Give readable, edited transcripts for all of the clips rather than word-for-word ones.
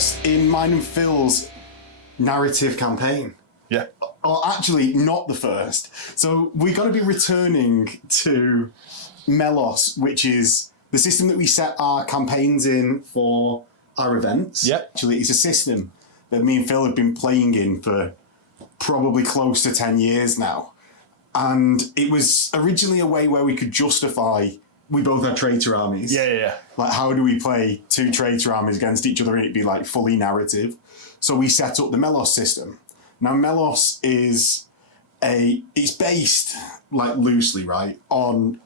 first in mine and Phil's narrative campaign. Yeah. Or actually, not the first. So we're going to be returning to Melos, which is the system that we set our campaigns in for our events. Yep. Actually, it's a system that me and Phil have been playing in for probably close to 10 years now. And it was originally a way where we could justify, we both had traitor armies. Yeah. Like, how do we play two traitor armies against each other and it'd be like fully narrative? So we set up the Melos system. Now, Melos is it's based, like, loosely, right, on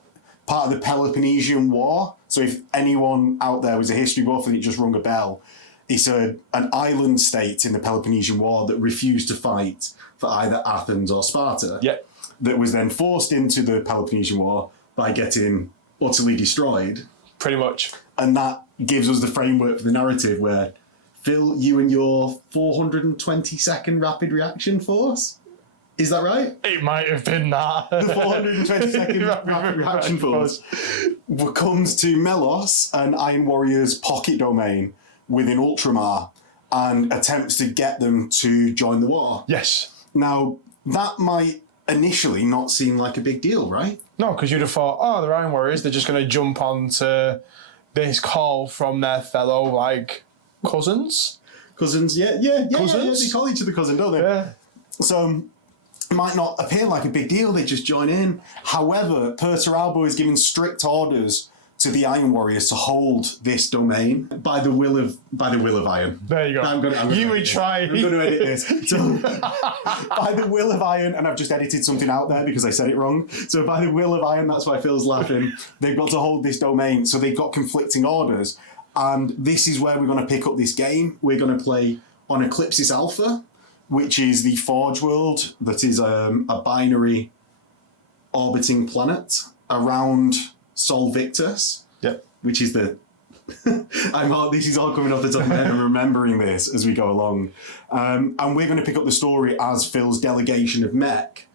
part of the Peloponnesian War. So if anyone out there was a history buff and it just rung a bell, it's an island state in the Peloponnesian War that refused to fight for either Athens or Sparta. Yeah. That was then forced into the Peloponnesian War by getting utterly destroyed. Pretty much. And that gives us the framework for the narrative where, Phil, you and your 420-second rapid reaction force? Is that right? It might have been that. The 420-second rapid reaction force comes to Melos, an Iron Warrior's pocket domain within Ultramar, and attempts to get them to join the war. Yes. Now, that might initially not seem like a big deal, right? No, because you'd have thought, oh, they're Iron Warriors, they're just going to jump onto this call from their fellow, like, cousins? Cousins, yeah. Cousins? They call each other cousin, don't they? Yeah. So it might not appear like a big deal, they just join in. However, Perturabo is giving strict orders to the Iron Warriors to hold this domain by the will of Iron. There you go. I'm gonna try. I'm going to edit this. So, by the will of Iron, and I've just edited something out there because I said it wrong. So by the will of Iron, that's why Phil's laughing. They've got to hold this domain. So they've got conflicting orders. And this is where we're going to pick up this game. We're going to play on Eclipsis Alpha, which is the Forge world that is a binary orbiting planet around Sol Victus. Yep. Which is the... this is all coming off the top of my head. I'm remembering this as we go along. And we're going to pick up the story as Phil's delegation of Mech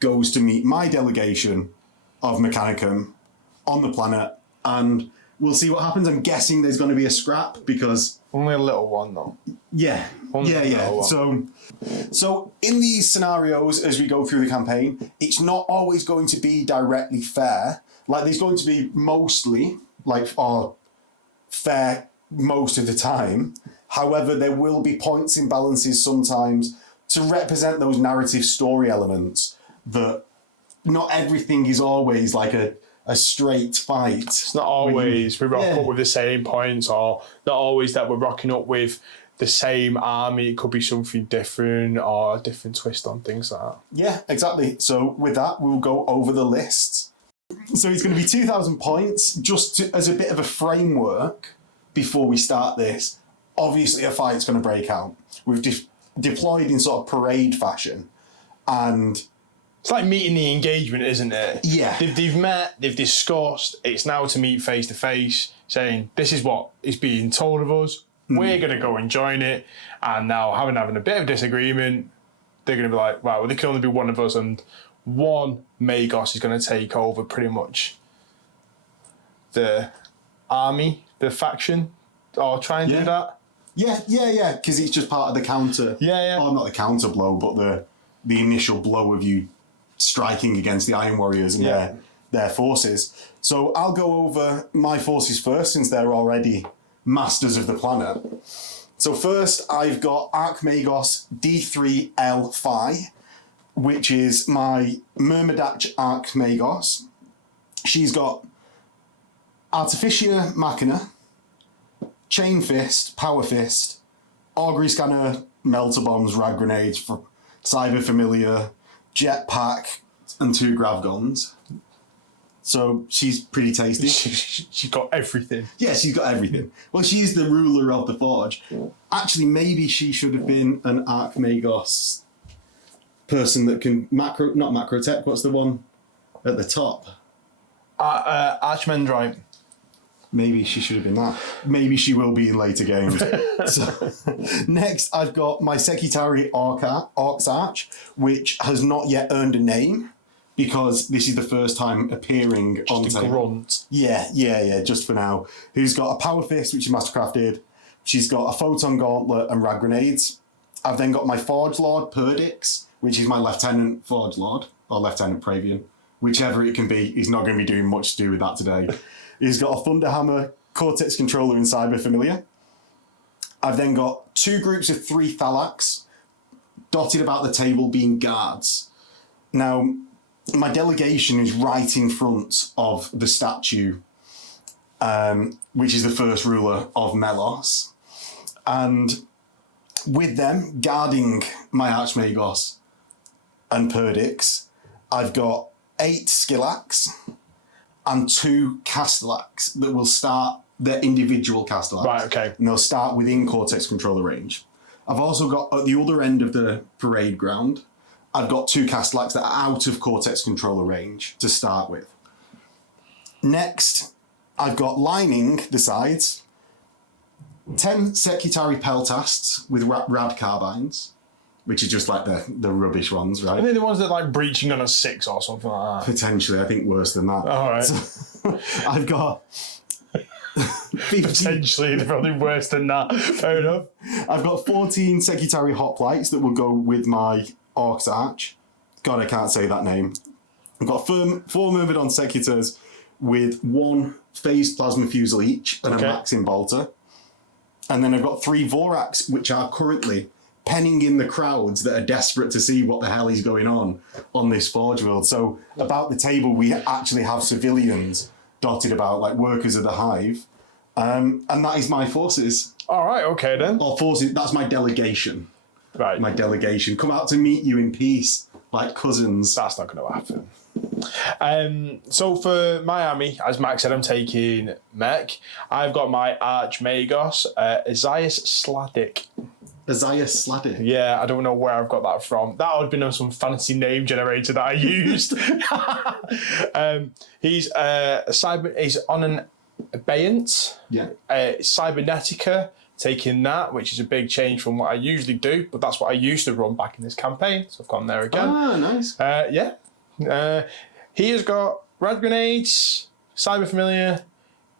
goes to meet my delegation of Mechanicum on the planet, and we'll see what happens. I'm guessing there's going to be a scrap because... Only a little one, though. Yeah. So in these scenarios, as we go through the campaign, it's not always going to be directly fair. Like, there's going to be mostly, fair most of the time. However, there will be points imbalances sometimes to represent those narrative story elements that not everything is always like a straight fight. It's not always we rock up with the same points, or not always that we're rocking up with the same army. It could be something different or a different twist on things like that. Yeah, exactly. So with that, we'll go over the lists. So it's going to be 2,000 points, just as a bit of a framework before we start this. Obviously, a fight's going to break out. We've deployed in sort of parade fashion, and... It's like meeting the engagement, isn't it? Yeah. They've met, they've discussed, it's now to meet face to face, saying, this is what is being told of us, we're going to go and join it, and now having a bit of disagreement, they're going to be like, wow, well, there can only be one of us, and one Magos is going to take over pretty much the army, the faction, or try and do that. Yeah, because it's just part of the counter. Yeah. Or not the counter blow, but the initial blow of you striking against the Iron Warriors and their forces. So I'll go over my forces first, since they're already masters of the planet. So first, I've got Archmagos D3L Phi, which is my Myrmidach Archmagos. She's got Artificia Machina, Chain Fist, Power Fist, Augury Scanner, Melter Bombs, Rag Grenades, Cyber Familiar, Jetpack, and 2 Grav Guns. So she's pretty tasty. She's got everything. Yeah, she's got everything. Well, she's the ruler of the Forge. Actually, maybe she should have been an Archmagos person that can not Macrotech, what's the one at the top? Archmendrite. Maybe she should have been that. Maybe she will be in later games. So, next, I've got my Sekitari Orcs Arch, which has not yet earned a name, because this is the first time appearing on the table. Grunt. Yeah, just for now. Who's got a Power Fist, which is mastercrafted, She's got a photon gauntlet and rad grenades. I've then got my Forge Lord, Perdix, which is my Lieutenant Forge Lord, or Lieutenant Pravian. Whichever it can be, he's not going to be doing much to do with that today. He's got a Thunderhammer, Cortex Controller, and Cyber Familiar. I've then got 2 groups of 3 Thalax, dotted about the table being guards. Now, my delegation is right in front of the statue, which is the first ruler of Melos. And with them, guarding my Archmagos and Perdix, I've got 8 Skillax and 2 Castellax that will start their individual Castellax. Right, okay. And they'll start within Cortex Controller range. I've also got, at the other end of the parade ground, I've got 2 Castellax that are out of Cortex Controller range to start with. Next, I've got lining the sides 10 Secretary Peltasts with rad carbines, which is just like the rubbish ones, right? Are they the ones that like breaching on a 6 or something like that? Potentially, I think worse than that. All right. So, I've got 15, Potentially, they're probably worse than that. Fair enough. I've got 14 Secretary Hoplites that will go with my Orcs Arch. God, I can't say that name. I've got 4 Myrmidon Secutors with 1 phased plasma fusel each and a Maxim bolter. And then I've got 3 Vorax, which are currently penning in the crowds that are desperate to see what the hell is going on this Forge World. So about the table, we actually have civilians dotted about, like workers of the Hive. And that is my forces. All right, okay then. Or forces, that's my delegation. Right. My delegation. Come out to meet you in peace, like cousins. That's not going to happen. So for my army, as Max said, I'm taking Mech. I've got my Archmagos, Isaias Sladik. Isaias Sladik. Yeah, I don't know where I've got that from. That would have been on some fancy name generator that I used. He's he's on an abeyance. Yeah. Cybernetica, taking that, which is a big change from what I usually do, but that's what I used to run back in this campaign, so I've gone there again. Ah, nice. Yeah. He has got rad grenades, cyber familiar,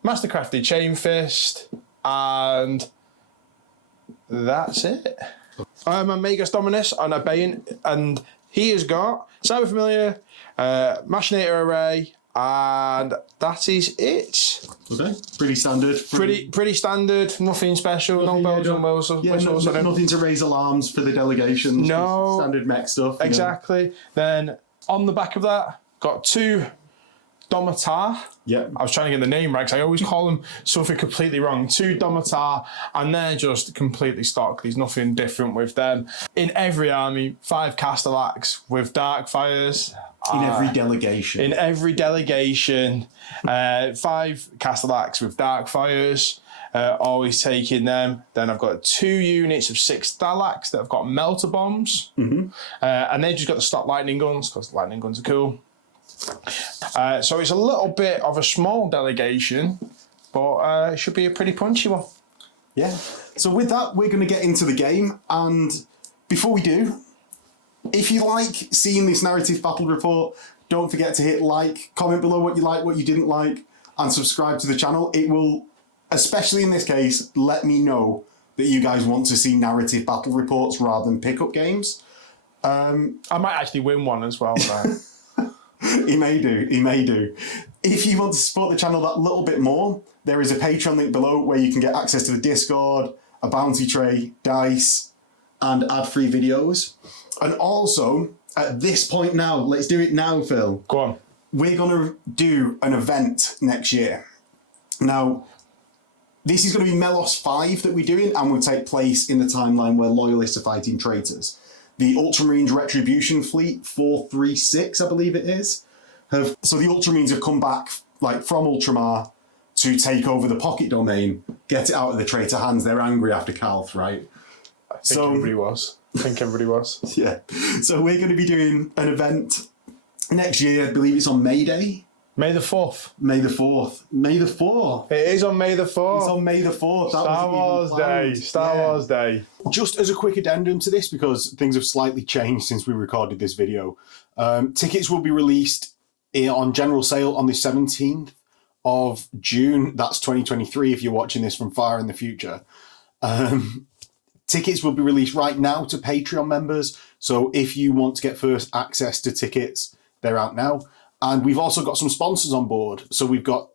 mastercrafted chain fist, and that's it. I'm a Magus Dominus on Abayan, and he has got cyber familiar, machinator array, and that is it. Okay, pretty standard. Pretty standard. Nothing special. No bells and whistles. Nothing to raise alarms for the delegations. No. Standard mech stuff. Exactly. Then on the back of that, got 2 Domitar. Yeah. I was trying to get the name right because I always call them something completely wrong. 2 Domitar, and they're just completely stock. There's nothing different with them. In every army, 5 Castellax with Dark Fires. In every delegation. In every delegation, 5 Castellax with Dark Fires. Always taking them. Then I've got 2 units of 6 Thalax that have got melter bombs. Mm-hmm. And they just got the stock lightning guns because lightning guns are cool. So it's a little bit of a small delegation, but it should be a pretty punchy one. Yeah. So with that, we're going to get into the game. And before we do, if you like seeing this narrative battle report, don't forget to hit like, comment below what you like, what you didn't like, and subscribe to the channel. It will, especially in this case, let me know that you guys want to see narrative battle reports rather than pickup games. I might actually win one as well. He may do. If you want to support the channel that little bit more, there is a Patreon link below where you can get access to the Discord, a bounty tray, dice, and ad-free videos. And also, at this point now, let's do it now, Phil. Go on. We're going to do an event next year. Now, this is going to be Melos 5 that we're doing, and will take place in the timeline where Loyalists are fighting traitors. The Ultramarines Retribution Fleet 436, I believe it is. So the Ultramarines have come back from Ultramar to take over the Pocket Domain, get it out of the traitor hands. They're angry after Calth, right? I think everybody was. Yeah. So we're going to be doing an event next year. I believe it's on May Day. May the 4th. May the 4th. May the 4th. It is on May the 4th. It's on May the 4th. Star Wars Day. Star Wars Day. Just as a quick addendum to this, because things have slightly changed since we recorded this video, tickets will be released on general sale on the 17th of June. That's 2023 if you're watching this from far in the future. Tickets will be released right now to Patreon members. So if you want to get first access to tickets, they're out now. And we've also got some sponsors on board. So we've got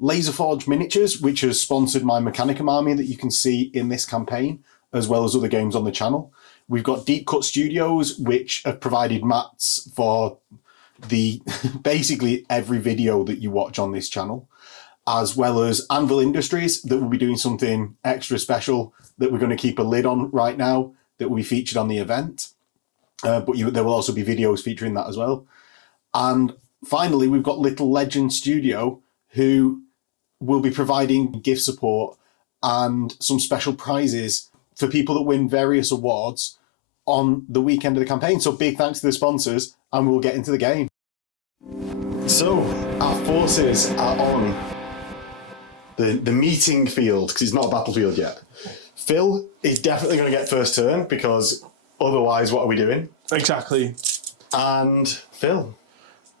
Laserforge Miniatures, which has sponsored my Mechanicum army that you can see in this campaign, as well as other games on the channel. We've got Deep Cut Studios, which have provided mats for basically every video that you watch on this channel, as well as Anvil Industries that will be doing something extra special that we're going to keep a lid on right now that will be featured on the event. But there will also be videos featuring that as well. And finally, we've got Little Legend Studio, who will be providing gift support and some special prizes for people that win various awards on the weekend of the campaign. So big thanks to the sponsors, and we'll get into the game. So our forces are on the meeting field, because it's not a battlefield yet. Phil is definitely going to get first turn, because otherwise what are we doing? Exactly. And Phil,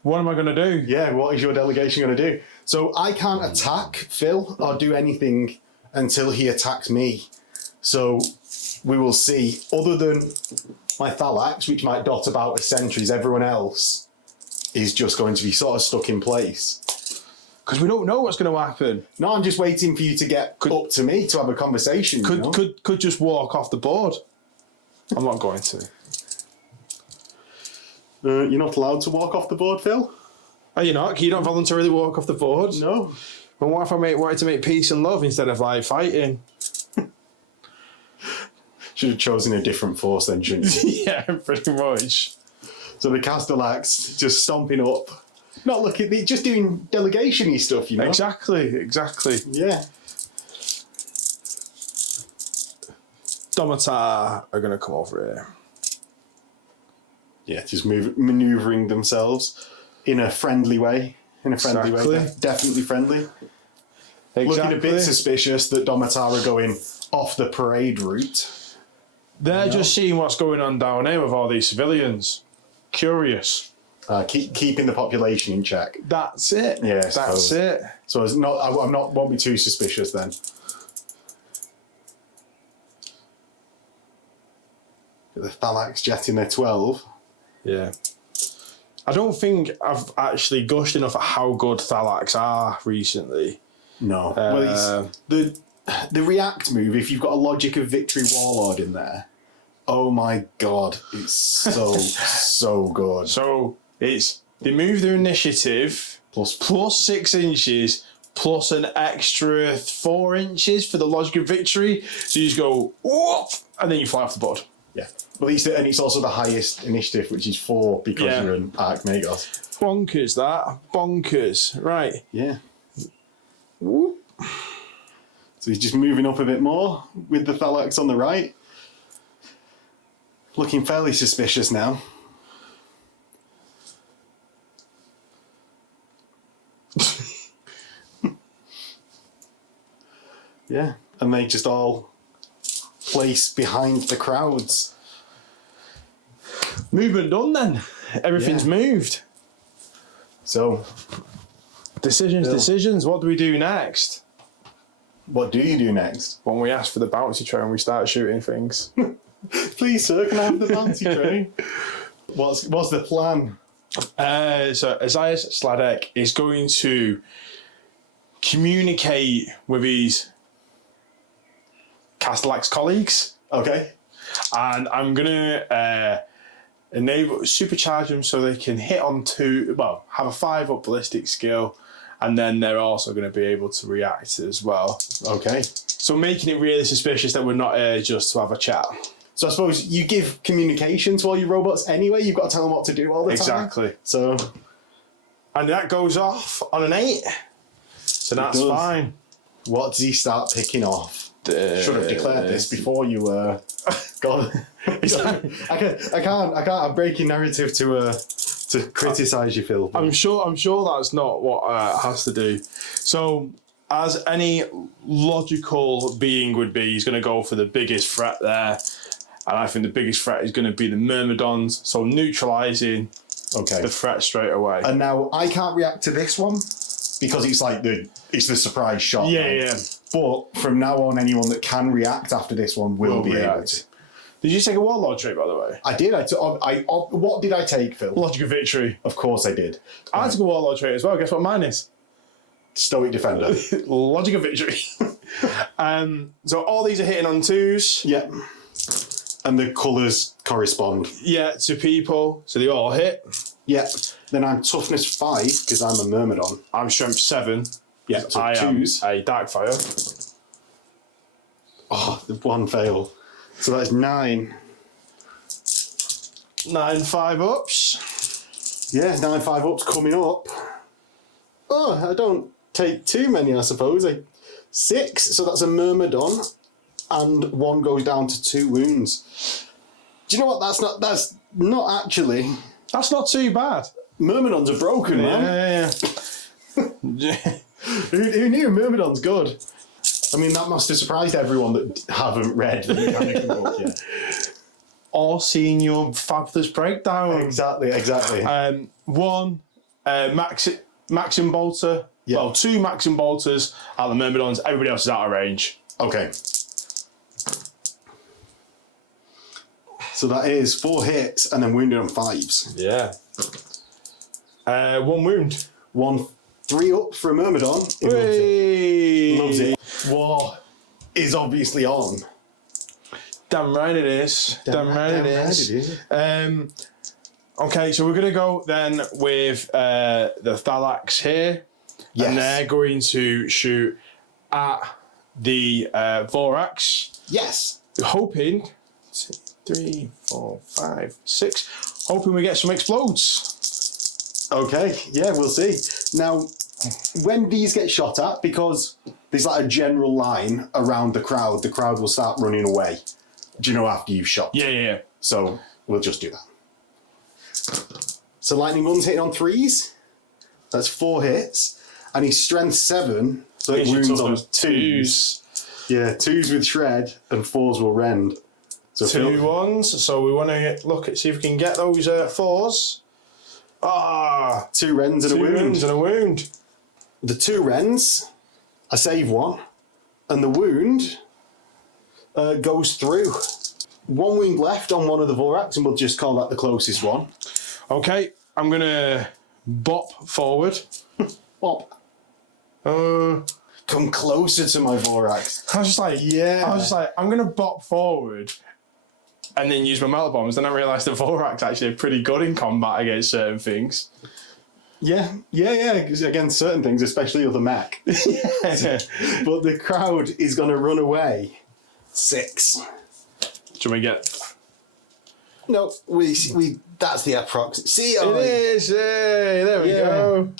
what am I going to do? Yeah, what is your delegation going to do? So I can't attack Phil or do anything until he attacks me. So we will see. Other than my Thalax, which might dot about as sentries, everyone else is just going to be sort of stuck in place. Because we don't know what's going to happen. No, I'm just waiting for you to get up to me to have a conversation. Could just walk off the board. I'm not going to. You're not allowed to walk off the board, Phil? Are you not? Can you not voluntarily walk off the board? No. But what if I wanted to make peace and love instead of like fighting? Should have chosen a different force then, shouldn't you? Yeah, pretty much. So the Castellax just stomping up. Not looking, just doing delegation-y stuff, you know? Exactly. Yeah. Domitar are going to come over here. Yeah, just manoeuvring themselves in a friendly way. Exactly. Definitely friendly. Exactly. Looking a bit suspicious that Domitar are going off the parade route. They're just seeing what's going on down here with all these civilians. Curious. Keeping the population in check. That's it. Yeah, that's it. So won't be too suspicious then. The Thalax jet in their 12. Yeah. I don't think I've actually gushed enough at how good Thalax are recently. No. Well, it's the react move, if you've got a Logic of Victory Warlord in there, oh my god, it's so, so good. So it's, they move their initiative plus 6 inches plus an extra 4 inches for the Logic of Victory. So you just go, whoop, and then you fly off the board. Yeah. Well, it's also the highest initiative, which is 4 because you're an Archmagos. Bonkers, that. Bonkers. Right. Yeah. Whoop. So he's just moving up a bit more with the Thalax on the right. Looking fairly suspicious now. Yeah. And they just all place behind the crowds. Movement done then. Everything's moved. So, decisions. What do we do next? What do you do next? When we ask for the bouncy tray and we start shooting things. Please, sir, can I have the bouncy tray? What's the plan? So Isaias Sladek is going to communicate with his Castellax colleagues. Okay. And I'm going to supercharge them so they can hit on have a 5 up ballistic skill, and then they're also going to be able to react as well. Okay. So making it really suspicious that we're not here just to have a chat. So I suppose you give communication to all your robots anyway. You've got to tell them what to do all the time. Exactly. So, and that goes off on an 8. So that's fine. What does he start picking off? Should have declared this before you got. I can't. I'm breaking narrative to criticise you, Phil. I'm sure that's not what it has to do. So, as any logical being would be, he's going to go for the biggest threat there. And I think the biggest threat is going to be the Myrmidons. So neutralising the threat straight away. And now I can't react to this one because it's like the surprise shot. Yeah, right? yeah. But from now on, anyone that can react after this one will be able to. Did you take a warlord trait, by the way? I did. What did I take, Phil? Logic of Victory. Of course I did. I took a warlord trait as well. Guess what mine is? Stoic Defender. Logic of Victory. So all these are hitting on 2s. Yeah. And the colours correspond. Yeah, to people. So they all hit. Yeah. Then I'm Toughness 5 because I'm a Myrmidon. I'm Strength 7. Yeah, so I 2s. am a Darkfire. Oh, the one fail. So that's 9. 9 5-ups. Yeah, 9 5-ups coming up. Oh, I don't take too many, I suppose. 6, so that's a Myrmidon, and 1 goes down to 2 wounds. Do you know what? That's not actually. That's not too bad. Myrmidons are broken, man. Yeah. Who knew Myrmidon's good? I mean, that must have surprised everyone that haven't read the Mechanicum book yet. Or seen your fabulous breakdown. Exactly. 1 Maxim Bolter. Yeah. Well, 2 Maxim Bolters are the Myrmidons. Everybody else is out of range. Okay. So that is 4 hits and then wounded on 5s. Yeah. 1 wound. 1 3 up for a Myrmidon. Hey. Loves it. War is obviously on. Damn right it is. Damn right it is. Okay, so we're going to go then with the Thalax here. Yes. And they're going to shoot at the Vorax. Yes. Hoping, 2, 3, 4, 5, 6. Hoping we get some explodes. Okay, yeah, we'll see. Now, when these get shot at, because there's like a general line around the crowd will start running away. Do you know, after you've shot? Yeah. So we'll just do that. So lightning gun's hitting on 3s. That's 4 hits. And he's strength 7, so it wounds on 2s. Yeah, 2s with shred and 4s will rend. So 2 ones. So we want to look at see if we can get those 4s. 2 rends and 2 a wound. rends and a wound. The 2 rends, I save 1, and the wound goes through. 1 wound left on one of the Vorax, and we'll just call that the closest one. Okay, I'm gonna bop forward. Bop. Come closer to my Vorax. I was just like, I'm gonna bop forward and then use my metal bombs. Then I realised that Vorax actually are pretty good in combat against certain things. Yeah, against certain things, especially other mech. Yeah. But the crowd is going to run away. 6. Should we get? No, we that's the approx. See, It is. Hey, there we go.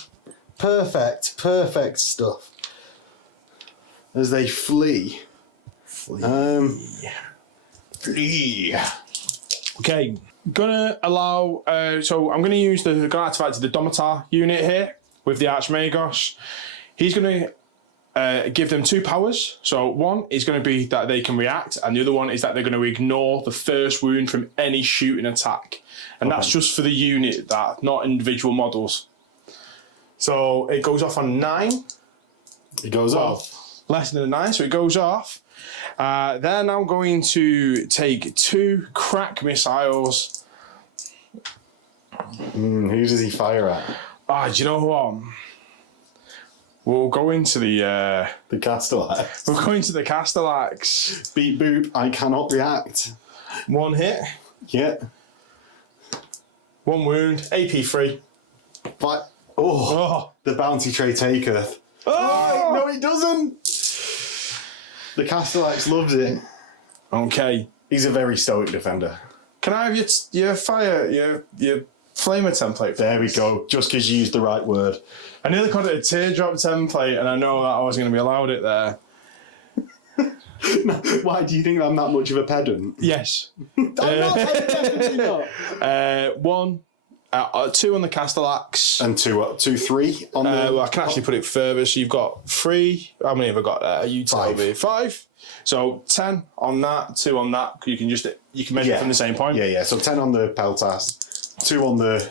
Perfect stuff. As they flee. Okay, gonna allow. So I'm gonna use gonna activate the Domitar unit here with the Archmagos. He's gonna give them 2 powers. So one is going to be that they can react, and the other one is that they're going to ignore the first wound from any shooting attack. And that's just for the unit, that not individual models. So it goes off on 9. It goes off. Less than a 9, so it goes off. They're now going to take 2 crack missiles. Who does he fire at? Do you know what? We'll go into the Castellax. We'll go into the Castellax. Beep boop, I cannot react. 1 hit. Yeah. 1 wound. AP 3. But the bounty tray taketh. Oh, no, he doesn't. The Castellax loves it. Okay. He's a very stoic defender. Can I have your fire, your flamer template? There we go. Just because you used the right word. I nearly called it a teardrop template, and I know that I wasn't going to be allowed it there. Why do you think I'm that much of a pedant? Yes. I'm not, definitely not. 1, 2 on the Castellax. And 3 on the... Well, I can actually put it further. So you've got 3. How many have I got there? You tell me. 5. So 10 on that, 2 on that. You can measure it from the same point. Yeah. So 10 on the Peltas, 2 on the...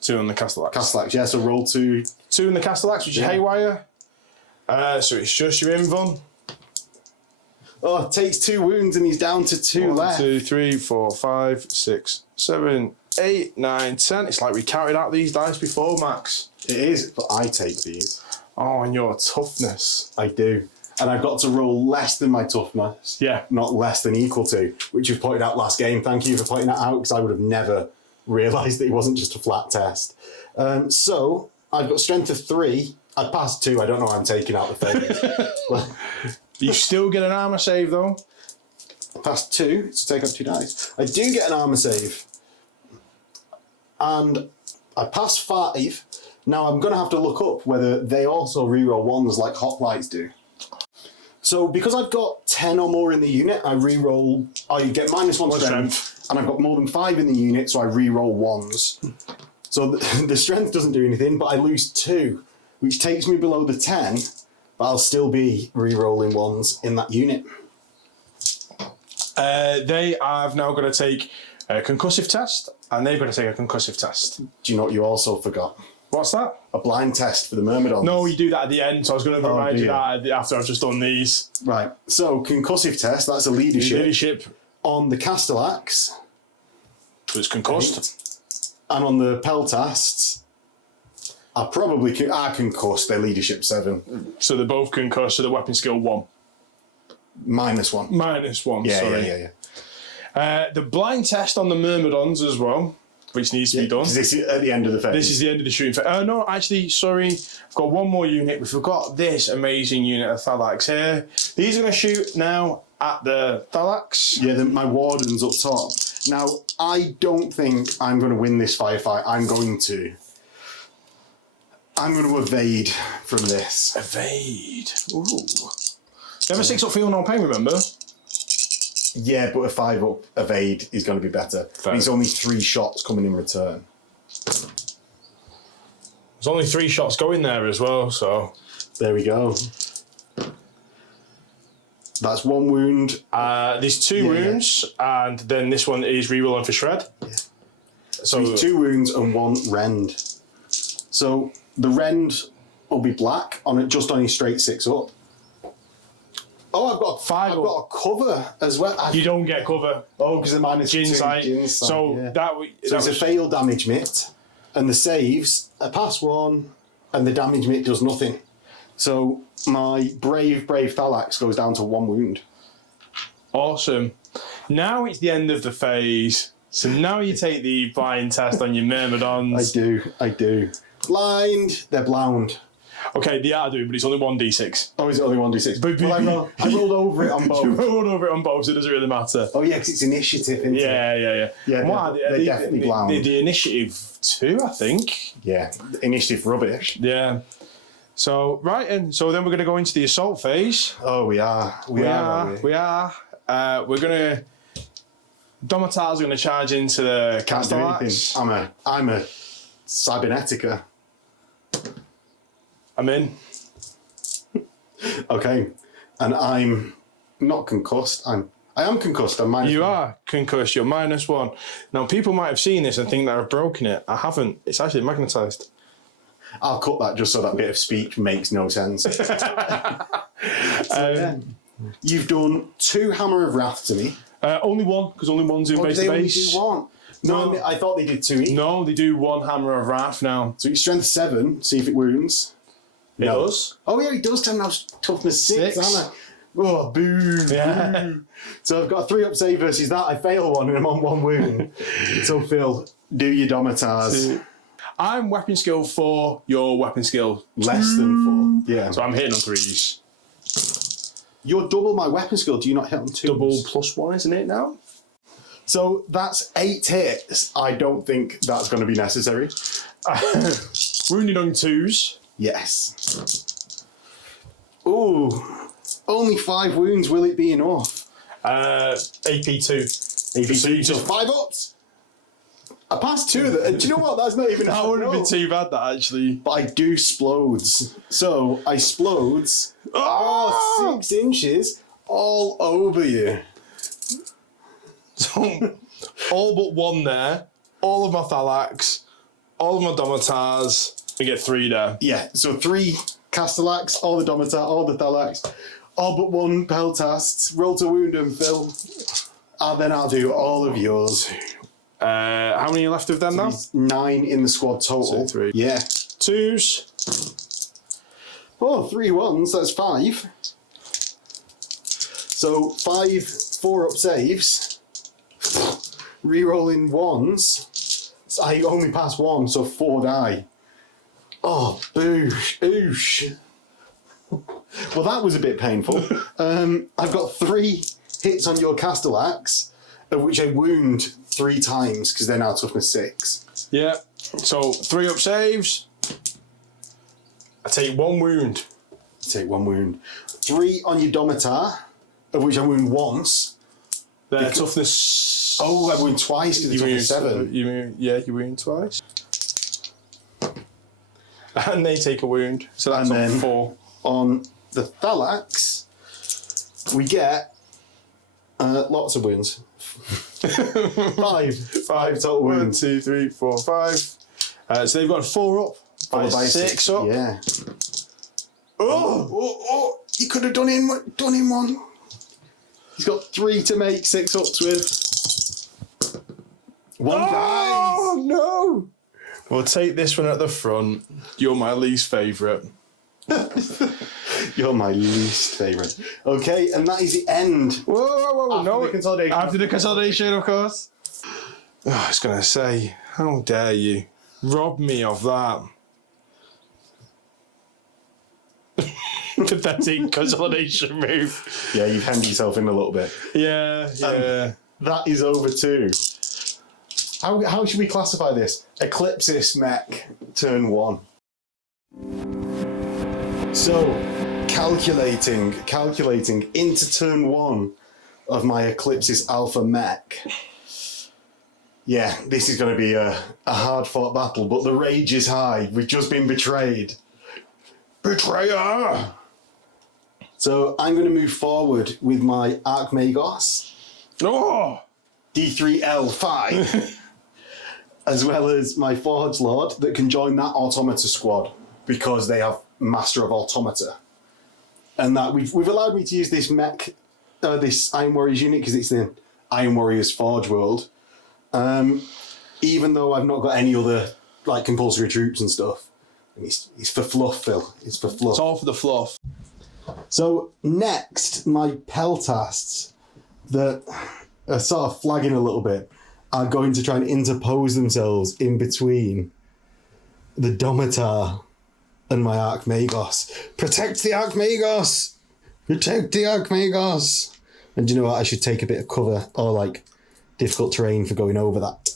2 on the Castellax. Castellax, yeah. So roll 2. 2 on the Castellax, which is Haywire. So it's just your Invon. Oh, takes 2 wounds and he's down to 2 left. 1, 2, 3, 4, 5, 6, 7, 8, 9, 10. It's like we counted out these dice before, Max. It is, but I take these. Oh, and your toughness. I do. And I've got to roll less than my toughness. Yeah. Not less than equal to, which was pointed out last game. Thank you for pointing that out, because I would have never realised that it wasn't just a flat test. So I've got strength of 3. I passed 2. I don't know why I'm taking out the phase. You still get an armour save, though. Passed 2, so take up 2 dice. I do get an armour save. And I passed 5. Now I'm going to have to look up whether they also reroll 1s like hoplites do. So because I've got 10 or more in the unit, I get -1 strength, and I've got more than 5 in the unit, so I reroll 1s. So the strength doesn't do anything, but I lose 2, which takes me below the 10, but I'll still be rerolling 1s in that unit. They have now got to take a concussive test, and they've got to take a concussive test. Do you know what you also forgot? What's that? A blind test for the Myrmidons. No, you do that at the end, so I was going to remind you that after I've just done these. Right, so concussive test, that's a leadership. Leadership. On the Castellax. So it's concussed. And on the Peltasts, I concussed, they're leadership 7. So they're both concussed, so the weapon skill 1. -1. -1, Yeah, sorry. yeah. The blind test on the Myrmidons as well, which needs to be done. This is at the end of the phase. This is the end of the shooting phase. No, actually, sorry. I've got one more unit. We forgot this amazing unit of Thalax here. These are going to shoot now at the Thalax. Yeah, my warden's up top. Now, I don't think I'm going to win this firefight. I'm going to evade from this. Evade. Ooh. You have a 6-up feel, no pain, remember? Yeah, but a 5-up evade is going to be better. It's only 3 shots coming in return. There's only 3 shots going there as well, so... There we go. That's 1 wound. There's 2 wounds, and then this one is rerolling for shred. Yeah. So 2 wounds and 1 rend. So the rend will be black just on his straight 6-up. Oh, I've got 5. I've got a cover as well. You don't get cover. Oh, because the minus Ginsight. Ginsight. So So it's a fail damage mitt, and the saves a +1, and the damage mitt does nothing. So my brave Thalax goes down to 1 wound. Awesome. Now it's the end of the phase. So now you take the blind test on your Myrmidons. I do. Blind. They're blound. Okay, they are doing, but it's only 1d6. Oh, is it only 1d6? Well, I rolled over it on both. You rolled over it on both, so it doesn't really matter. Oh, yeah, because it's initiative, isn't it? Yeah. Yeah, they're definitely blound. The initiative 2, I think. Yeah, initiative rubbish. Yeah. So, right, and so then we're going to go into the assault phase. Oh, we are. We are. We're going to... Domitar's going to charge into the Can't do anything. Castellax. I'm a cybernetica. I'm in. Okay, and I'm not concussed. I am concussed. I'm -1. You are concussed. You're -1. Now, people might have seen this and think that I've broken it. I haven't. It's actually magnetised. I'll cut that just so that bit of speech makes no sense. You've done 2 Hammer of Wrath to me. Only 1, because only 1's in base to They only base. do 1. No, I thought they did 2 each. No, they do 1 Hammer of Wrath now. So your strength 7, see if it wounds. It does. Oh yeah, it does. 'Cause I'm now toughness 6, 6. aren't I? Oh, boo. Yeah. Boo. So I've got a 3-up save versus that. I fail 1 and I'm on 1 wound. So Phil, do your Domitars. I'm weapon skill 4, your weapon skill Less than 4. Yeah. So I'm hitting on 3s. You're double my weapon skill. Do you not hit on 2s? Double +1, isn't it now? So that's 8 hits. I don't think that's going to be necessary. Wounded on 2s. Yes. Ooh. Only 5 wounds. Will it be enough? AP2. AP2. So 5 ups. I passed 2 of them. Do you know what? That's not even. That wouldn't have been too bad, that actually. But I do splodes. So I splodes. Oh! 6 inches all over you. So, all but 1 there. All of my Thalax. All of my Domitars. We get 3 there. Yeah. So 3 Castellax, all the Domitar, all the Thalax, all but one Peltast. Roll to wound them, Phil. And then I'll do all of yours. How many are left of them now? 9 in the squad total. So 3. Yeah. 2s. Oh, 3 1s, that's 5. So 5 4-up saves. Rerolling 1s. So I only pass 1, so 4 die. Oh, boosh, oosh. Well, that was a bit painful. I've got 3 hits on your Castellax, of which I wound 3 times, because they're now toughness 6. Yeah. So 3-up saves. I take 1 wound. Take 1 wound. 3 on your Domitar, of which I wound once. They're toughness. Oh, I wound twice because it's toughness 7. You wound twice. And they take a wound. So that's And on then 4. On the Thalax, we get lots of wounds. 5 total 1, wounds. 2, 3, 4, 5. So they've got 4-up. By 6 up. Yeah. Oh! You could have done him one. He's got 3 to make 6-ups with. 1 dies. Oh no! We'll take this one at the front. You're my least favourite. You're my least favourite. Okay, and that is the end. Whoa, After no. the consolidation. After the consolidation, of course. Oh, I was going to say, how dare you rob me of that? Pathetic consolidation move. Yeah, you've hemmed yourself in a little bit. Yeah. That is over too. How should we classify this? Eclipsis mech, turn 1. So, calculating into turn 1 of my Eclipsis Alpha mech. Yeah, this is going to be a hard-fought battle, but the rage is high. We've just been betrayed. Betrayer! So, I'm going to move forward with my Archmagos. Oh! D3L5. As well as my Forge Lord that can join that Automata squad because they have Master of Automata. And that we've allowed me to use this mech, this Iron Warriors unit because it's the Iron Warriors Forge world. Even though I've not got any other like compulsory troops and stuff. And it's for fluff, Phil. It's for fluff. It's all for the fluff. So next, my Peltasts that are sort of flagging a little bit are going to try and interpose themselves in between the Domitar and my Archmagos. Protect the Archmagos! Protect the Archmagos! And do you know what? I should take a bit of cover or like difficult terrain for going over that.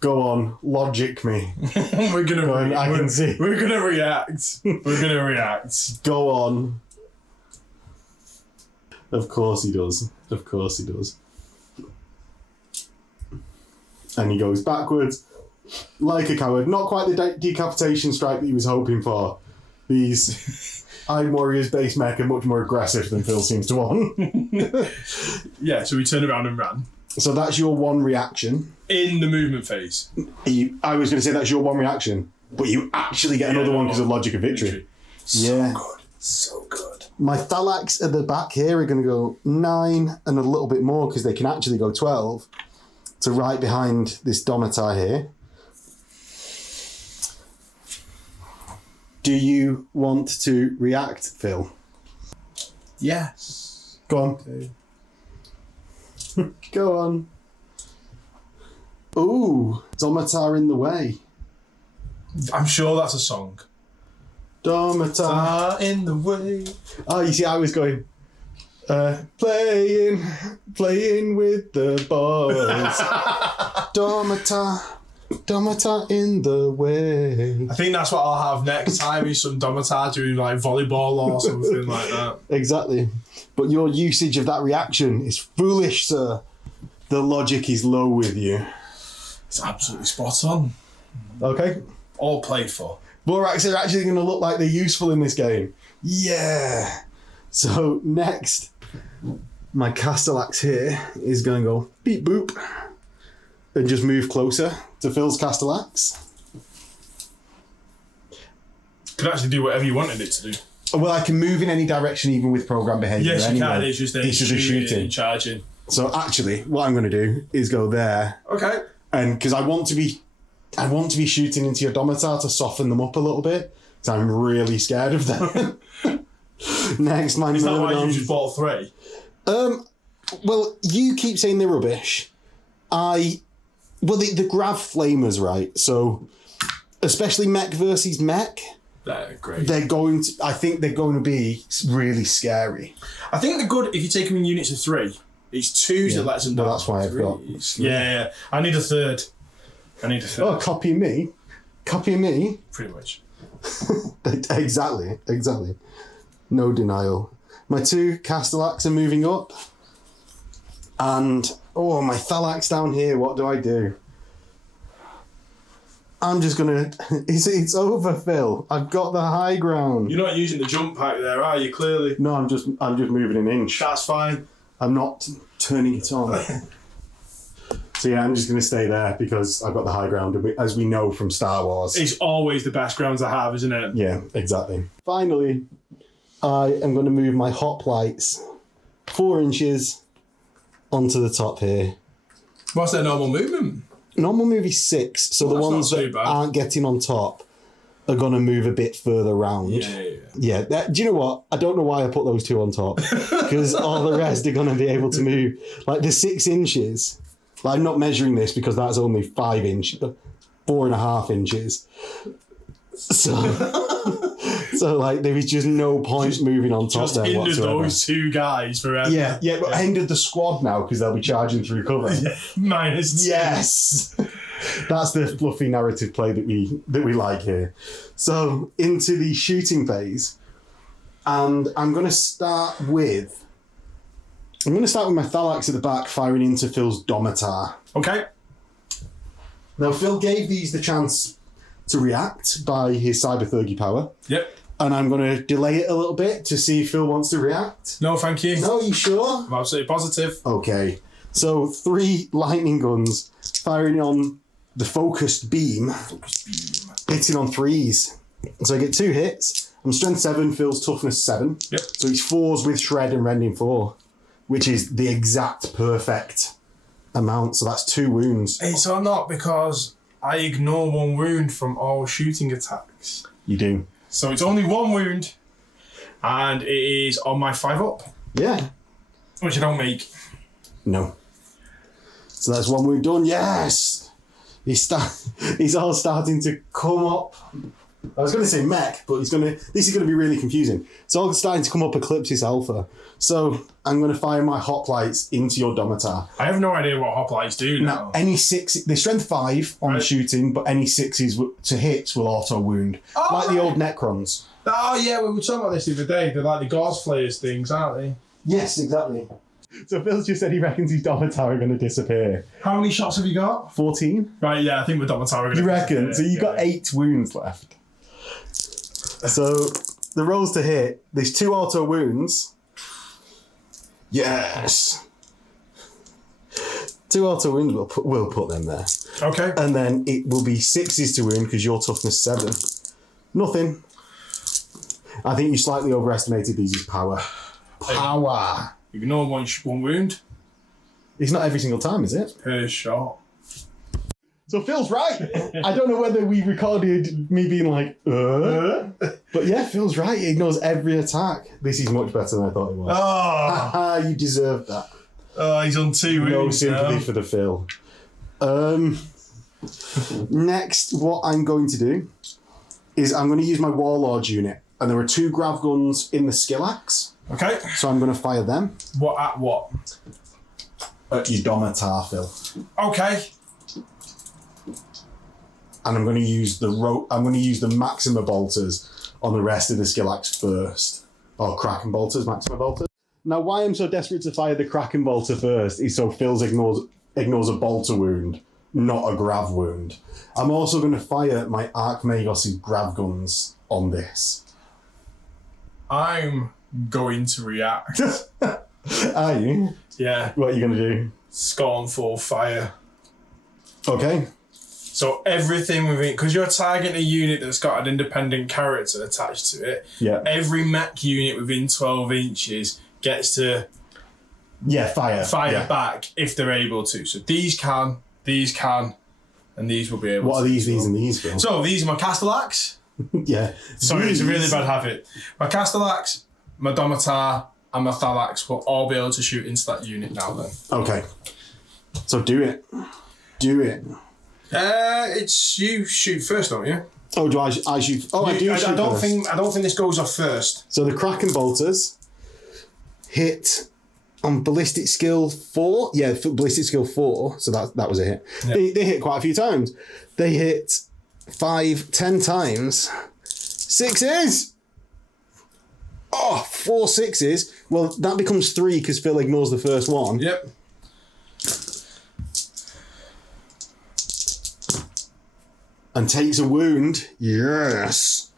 Go on, logic me. We're gonna. I can see. We're gonna react. We're gonna react. Go on. Of course he does. Of course he does. And he goes backwards like a coward. Not quite the decapitation strike that he was hoping for. These Iron Warriors base mech are much more aggressive than Phil seems to want. Yeah, so we turned around and ran. So that's your one reaction. In the movement phase. I was going to say that's your one reaction, but you actually get another one because of Logic of Victory. So good. So good. My Thalax at the back here are going to go 9 and a little bit more because they can actually go 12. So right behind this Domitar here. Do you want to react, Phil? Yes. Go on. Go on. Ooh, Domitar in the way. I'm sure that's a song. Domitar in the way. Oh, you see, I was going, playing with the balls. Domitar in the way. I think that's what I'll have next time is some Domitar doing like volleyball or something like that. Exactly. But your usage of that reaction is foolish, sir. The logic is low with you. It's absolutely spot on. Okay. All played for. Borax are actually going to look like they're useful in this game. Yeah. So next, my Castellax here is going to go beep boop and just move closer to Phil's Castellax. could actually do whatever you wanted it to do. Well, I can move in any direction even with program behaviour. Yes, you anyway. can. It's just a shooting. Charging. So actually, what I'm going to do is go there. Okay. And because I want to be shooting into your Domitar to soften them up a little bit. Because I'm really scared of them. Next, my Is that Myrmidon. why you just bought 3? Well, you keep saying they're rubbish. The grav flamers, right? So, especially mech versus mech. They're great. I think they're going to be really scary. I think they're good if you take them in units of 3. It's 2s that lets them down. Well, that's why I've got. Yeah. I need a third. Oh, copy me. Pretty much. Exactly. No denial. My 2 Castellax are moving up. And, my Thalax down here, what do I do? I'm just going to... It's over, Phil. I've got the high ground. You're not using the jump pack there, are you, clearly? No, I'm just moving an inch. That's fine. I'm not turning it on. So yeah, I'm just going to stay there because I've got the high ground, as we know from Star Wars. It's always the best grounds to have, isn't it? Yeah, exactly. Finally, I am going to move my hoplites 4 inches onto the top here. What's their normal movement? Normal move is 6, so the ones that aren't getting on top are going to move a bit further round. Yeah. Do you know what? I don't know why I put those 2 on top because all the rest are going to be able to move. Like the 6 inches. Like, I'm not measuring this because that's only 5 inches, 4.5 inches. So like there is just no point moving on top there whatsoever. Just hindered those 2 guys forever. Yeah, but hindered the squad now because they'll be charging through cover. Minus 2. Yes. That's the fluffy narrative play that we like here. So into the shooting phase, and I'm going to start with my Thalax at the back firing into Phil's Domitar. Okay. Now Phil gave these the chance to react by his Cyberthurgy power. Yep. And I'm going to delay it a little bit to see if Phil wants to react. No, thank you. No, you sure? I'm absolutely positive. Okay. So 3 lightning guns firing on the focused beam, hitting on 3s. So I get 2 hits. I'm strength 7, Phil's toughness 7. Yep. So he's 4s with shred and rending 4, which is the exact perfect amount. So that's 2 wounds. It's not because I ignore 1 wound from all shooting attacks. You do. So it's only 1 wound, and it is on my 5-up. Yeah. Which I don't make. No. So that's 1 wound done. Yes! He's all starting to come up. I was going to say mech, but this is going to be really confusing. It's all starting to come up Eclipsis Alpha. So I'm going to fire my hoplites into your Domitar. I have no idea what hoplites do now. Any 6, they're strength 5 on shooting, but any 6s to hits will auto wound. Like the old Necrons. Oh yeah, we were talking about this the other day. They're like the Gauze Flayers things, aren't they? Yes, exactly. So Phil's just said he reckons his Domitar are going to disappear. How many shots have you got? 14. Right, yeah, I think the Domitar are going to You reckon? So you've got 8 wounds left. So the rolls to hit, there's 2 auto wounds. Yes. 2 auto wounds, we'll put them there. Okay. And then it will be 6s to wound because your toughness 7. Nothing. I think you slightly overestimated these power. Power. Ignore one wound. It's not every single time, is it? Per shot. So Phil's right. I don't know whether we recorded me being like, but yeah, Phil's right. He ignores every attack. This is much better than I thought it was. Oh, you deserved that. Oh, he's on 2 wounds. No sympathy for the Phil. Next, what I'm going to do is I'm going to use my Warlord unit. And there are 2 grav guns in the Skillax. Okay. So I'm going to fire them. What at what? At your Domitar, Phil. Okay. And I'm going to use the Maxima bolters on the rest of the Skillax first. Or Kraken bolters, Maxima bolters. Now, why I'm so desperate to fire the Kraken bolter first is so Phil's ignores a bolter wound, not a grav wound. I'm also going to fire my Archmagos' grav guns on this. I'm going to react. Are you? Yeah. What are you going to do? Scornful fire. Okay. So everything within, because you're targeting a unit that's got an independent character attached to it. Yeah. Every mech unit within 12 inches gets to fire back if they're able to. So these can, and these will be able to. What are these and these, Phil? So these are my Castellax. Yeah. Sorry, it's a really bad habit. My Castellax, my Domitar, and my Thalax will all be able to shoot into that unit now then. Okay. So do it. It's you shoot first, don't you? Oh, do I shoot? Oh, I do shoot I don't first. think this goes off first. So the Kraken bolters hit on ballistic skill 4. Yeah, ballistic skill 4. So that was a hit. Yeah. They hit quite a few times. They hit 5, 10 times. 6s. Oh, 4 6s. Well, that becomes 3 because Phil ignores the first one. Yep. And takes a wound. Yes.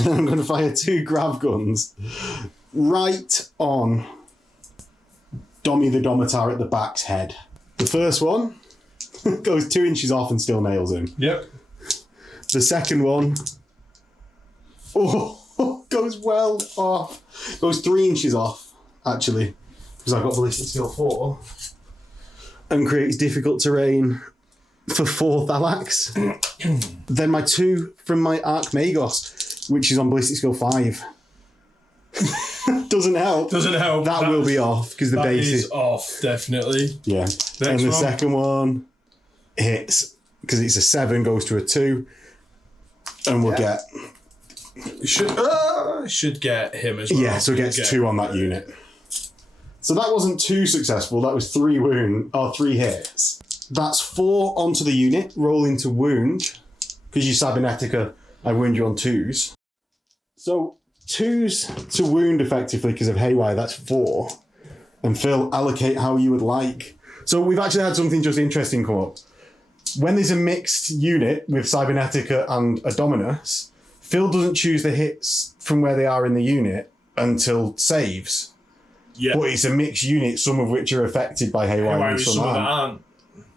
I'm going to fire 2 grav guns right on Dommy the Domitar at the back's head. The first one goes 2 inches off and still nails him. Yep. The second one goes well off. Goes 3 inches off, actually, because I've got ballistic skill 4. And creates difficult terrain for 4 Thalax. Then my 2 from my Archmagos, which is on ballistic skill 5. Doesn't help. That will be off because the base is off, definitely. Yeah. And the second one hits because it's a 7, goes to a 2, and we'll get. Should get him as well. Yeah, so it gets 2 on that unit. So that wasn't too successful. That was 3 hits. That's 4 onto the unit. Roll into wound because you Cybernetica. I wound you on 2s. So 2s to wound effectively because of Haywire. That's 4. And Phil, allocate how you would like. So we've actually had something just interesting come up. When there's a mixed unit with Cybernetica and a Dominus, Phil doesn't choose the hits from where they are in the unit until saves. Yeah. But it's a mixed unit, some of which are affected by Haywire and some aren't.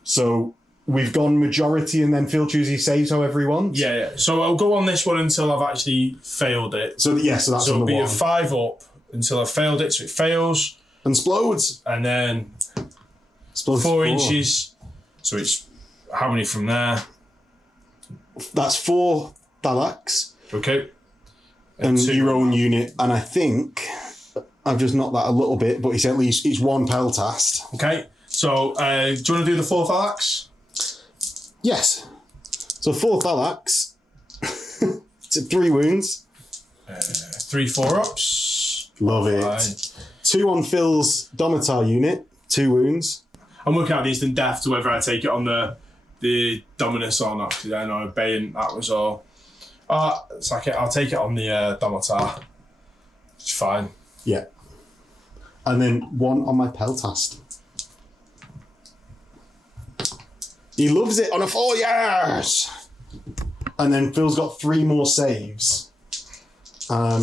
So we've gone majority and then Phil chooses saves however he wants. Yeah. So I'll go on this one until I've actually failed it. So that's so on it'll the be 1. a 5 up until I've failed it. So it fails. And explodes. And then Explodes 4 inches. So it's how many from there? That's 4 Thalax. Okay. And your own unit. And I think I've just knocked that a little bit, but it's at least it's 1 Peltast. Okay. So do you want to do the 4 Thalax? Yes. So 4 Thalax. To 3 wounds. 3 4-ups. Love it. 2 on Phil's Domitar unit. 2 wounds. I'm working out the instant death to whether I take it on the Dominus or not, because I know Bayant, that was all. I'll take it on the Domitar. It's fine. Yeah. And then 1 on my Peltast. He loves it on a 4, yes! And then Phil's got 3 more saves. Are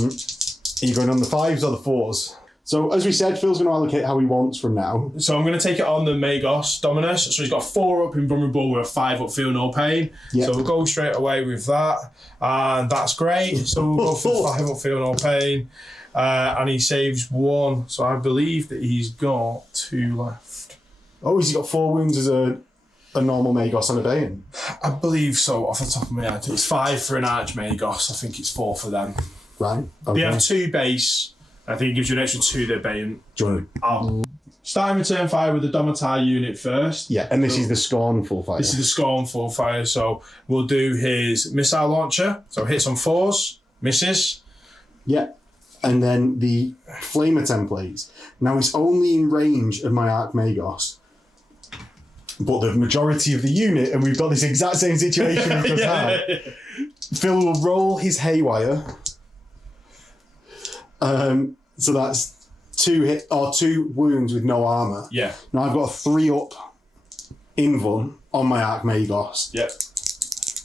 you going on the 5s or the 4s? So, as we said, Phil's going to allocate how he wants from now. So I'm going to take it on the Magos Dominus. So he's got 4 up invulnerable with a 5 up feel no pain. Yep. So we'll go straight away with that. And that's great. So we'll go for 5 up feel no pain. And he saves 1. So I believe that he's got 2 left. Oh, has he got 4 wounds as a normal Magos and a Bayant? I believe so, off the top of my head. It's 5 for an Archmagos. I think it's 4 for them. Right. Okay. They have 2 base. I think it gives you an extra 2 there, Bayant. Do you want to... Starting with turn 5 with the Domitar unit first. Yeah, and this is the Scornful fire. This is the Scornful fire, so we'll do his missile launcher. So hits on 4s, misses. Yeah, and then the Flamer templates. Now it's only in range of my Archmagos, but the majority of the unit, and we've got this exact same situation we've just had. Phil will roll his Haywire. So that's 2 wounds with no armor. Yeah. Now I've got a 3 up invul on my Archmagos. Yep.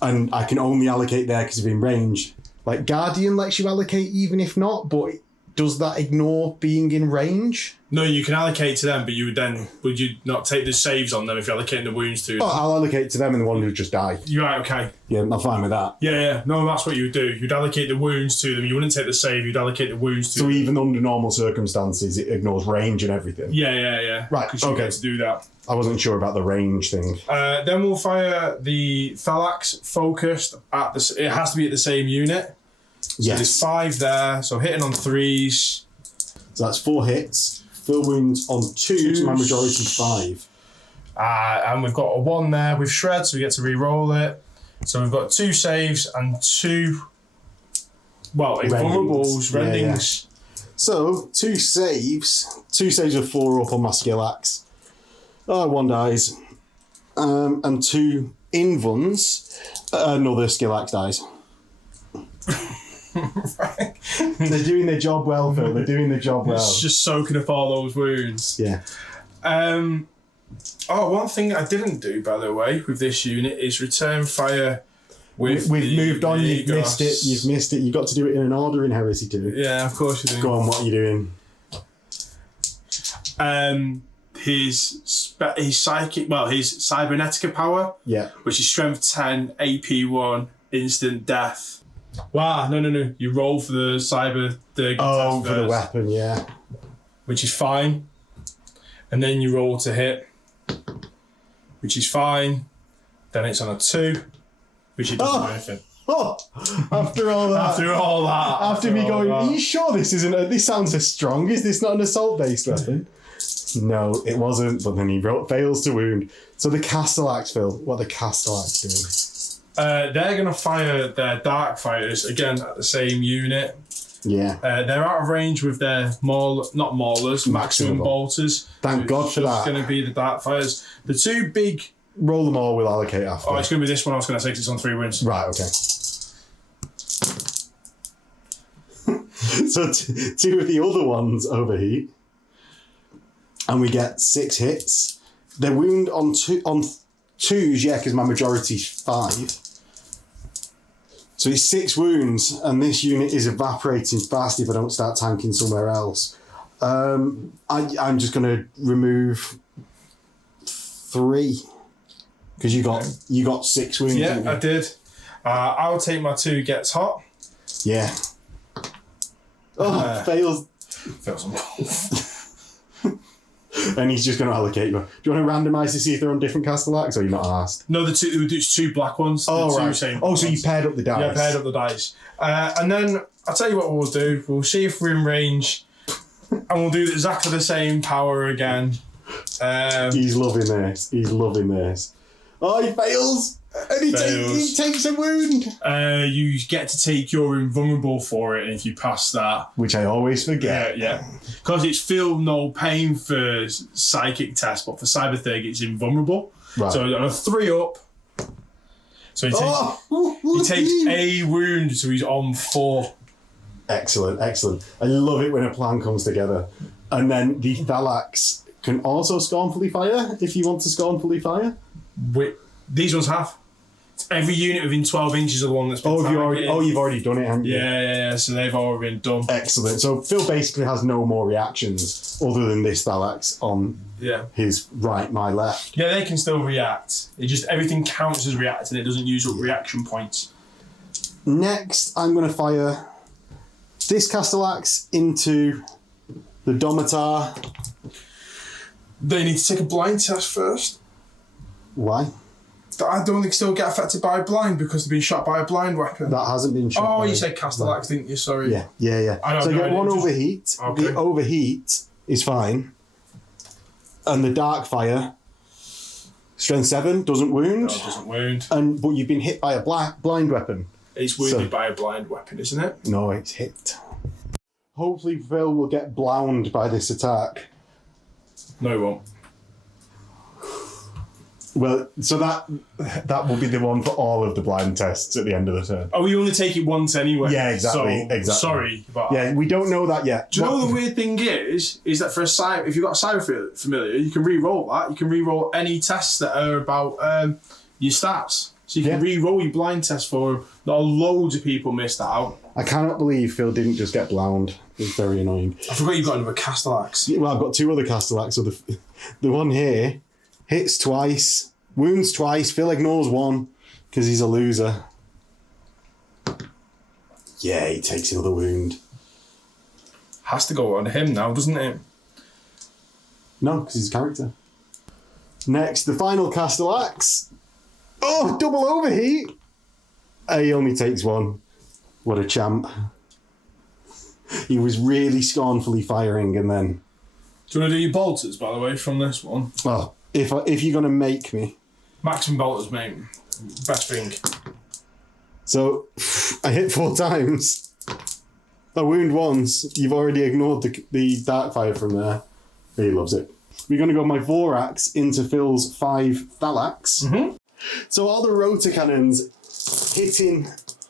And I can only allocate there because of in range. Like Guardian lets you allocate even if not, but does that ignore being in range? No, you can allocate to them, but would you not take the saves on them if you're allocating the wounds to them? Oh, I'll allocate to them and the one who just died. You're right, okay. Yeah, I'm fine with that. Yeah. No, that's what you would do. You'd allocate the wounds to them. You wouldn't take the save, you'd allocate the wounds to them. So even under normal circumstances, it ignores range and everything? Yeah. Right, Because you get to do that. I wasn't sure about the range thing. Then we'll fire the Thalax focused at the... It has to be at the same unit. So there's 5 there, so hitting on 3s. So that's 4 hits. Fill wounds on 2, so my majority 5. And we've got a 1 there with Shred, so we get to re-roll it. So we've got 2 saves and 2... Well, invulnerables, rendings. Yeah. So, 2 saves. 2 saves of 4 up on my skill axe. 1 dies. And 2 invuns. Another skill axe dies. Right. They're doing their job well, Phil. They're doing their job well. It's just soaking up all those wounds. Yeah. One thing I didn't do, by the way, with this unit is return fire with We've moved on. You've Melos. missed it. You've got to do it in an order in Heresy 2. Yeah, of course you do. Go on, what are you doing? His psychic, his cybernetica power, which is strength 10, AP1, instant death. Wow, no. You roll for the cyber. For the weapon, yeah. Which is fine. And then you roll to hit, which is fine. Then it's on a 2, which it doesn't do anything. Oh, after all that. After me going, are you sure this isn't? This sounds as strong. Is this not an assault-based weapon? No, it wasn't. But then he fails to wound. So the Castellax, Phil. What are the Castellax doing? They're going to fire their Dark Fires, again, at the same unit. Yeah. They're out of range with their not Maulers, Maximum Bolters. Thank God for that. It's going to be the Dark Fires. The 2 big... Roll them all, we'll allocate after. Oh, it's going to be this one I was going to say because it's on 3 wins. Right, okay. So 2 of the other ones overheat. And we get 6 hits. They wound on 2s, yeah, because my majority's 5. So it's 6 wounds, and this unit is evaporating fast if I don't start tanking somewhere else. I'm just going to remove 3 because you got 6 wounds. Yeah, I did. I'll take my 2 gets hot. Yeah. Fails. Fails on both. And he's just going to allocate you. Do you want to randomise to see if they're on different Castellax, or you're not asked? No, it's 2 black ones. Oh, right. So you paired up the dice. Yeah, paired up the dice. And then I'll tell you what we'll do. We'll see if we're in range, and we'll do exactly the same power again. He's loving this. Oh, he fails! And he takes a wound! You get to take your invulnerable for it, and if you pass that... Which I always forget. Yeah. Because it's feel no pain for psychic test, but for cyber thing, it's invulnerable. Right. So on a 3 up... So he takes a wound, so he's on 4. Excellent. I love it when a plan comes together. And then the Thalax can also scornfully fire, if you want to scornfully fire. These ones have. Every unit within 12 inches of the one that's been you've already done it, haven't you? Yeah, so they've already been done. Excellent. So Phil basically has no more reactions other than this Thalax on his right, my left. Yeah, they can still react. Everything counts as reacting, it doesn't use up reaction points. Next, I'm going to fire this Castellax into the Domitar. They need to take a blind test first. Why? I don't think still get affected by a blind because they've been shot by a blind weapon. That hasn't been shot. Oh, you said Castellax, didn't you? Sorry. Yeah. So you get 1 overheat. Okay. The overheat is fine. And the dark fire, strength 7, doesn't wound. No, it doesn't wound. But you've been hit by a blind weapon. It's wounded by a blind weapon, isn't it? No, it's hit. Hopefully Phil will get blowned by this attack. No, he won't. Well, so that will be the one for all of the blind tests at the end of the turn. Oh, we only take it once anyway. Yeah, exactly. Sorry, but we don't know that yet. Do you know the weird thing is that for if you've got a cyber familiar, you can re-roll that. You can re-roll any tests that are about your stats. So you can re-roll your blind test for them. Not loads of people missed that out. I cannot believe Phil didn't just get blowned. It's very annoying. I forgot you've got another Castellax. Well, I've got 2 other Castellax. So the one here hits twice, wounds twice. Phil ignores 1 because he's a loser. Yeah, he takes another wound. Has to go on him now, doesn't it? No, because he's a character. Next, the final Castellax. Oh, double overheat. He only takes 1. What a champ. He was really scornfully firing, and then... Do you want to do your bolters, by the way, from this one? Well, if you're going to make me... Maximum bolters, mate. Best thing. So, I hit 4 times. I wound once. You've already ignored the Darkfire from there. He loves it. We're going to go my Vorax into Phil's 5 Thalax. Mm-hmm. So all the rotor cannons hitting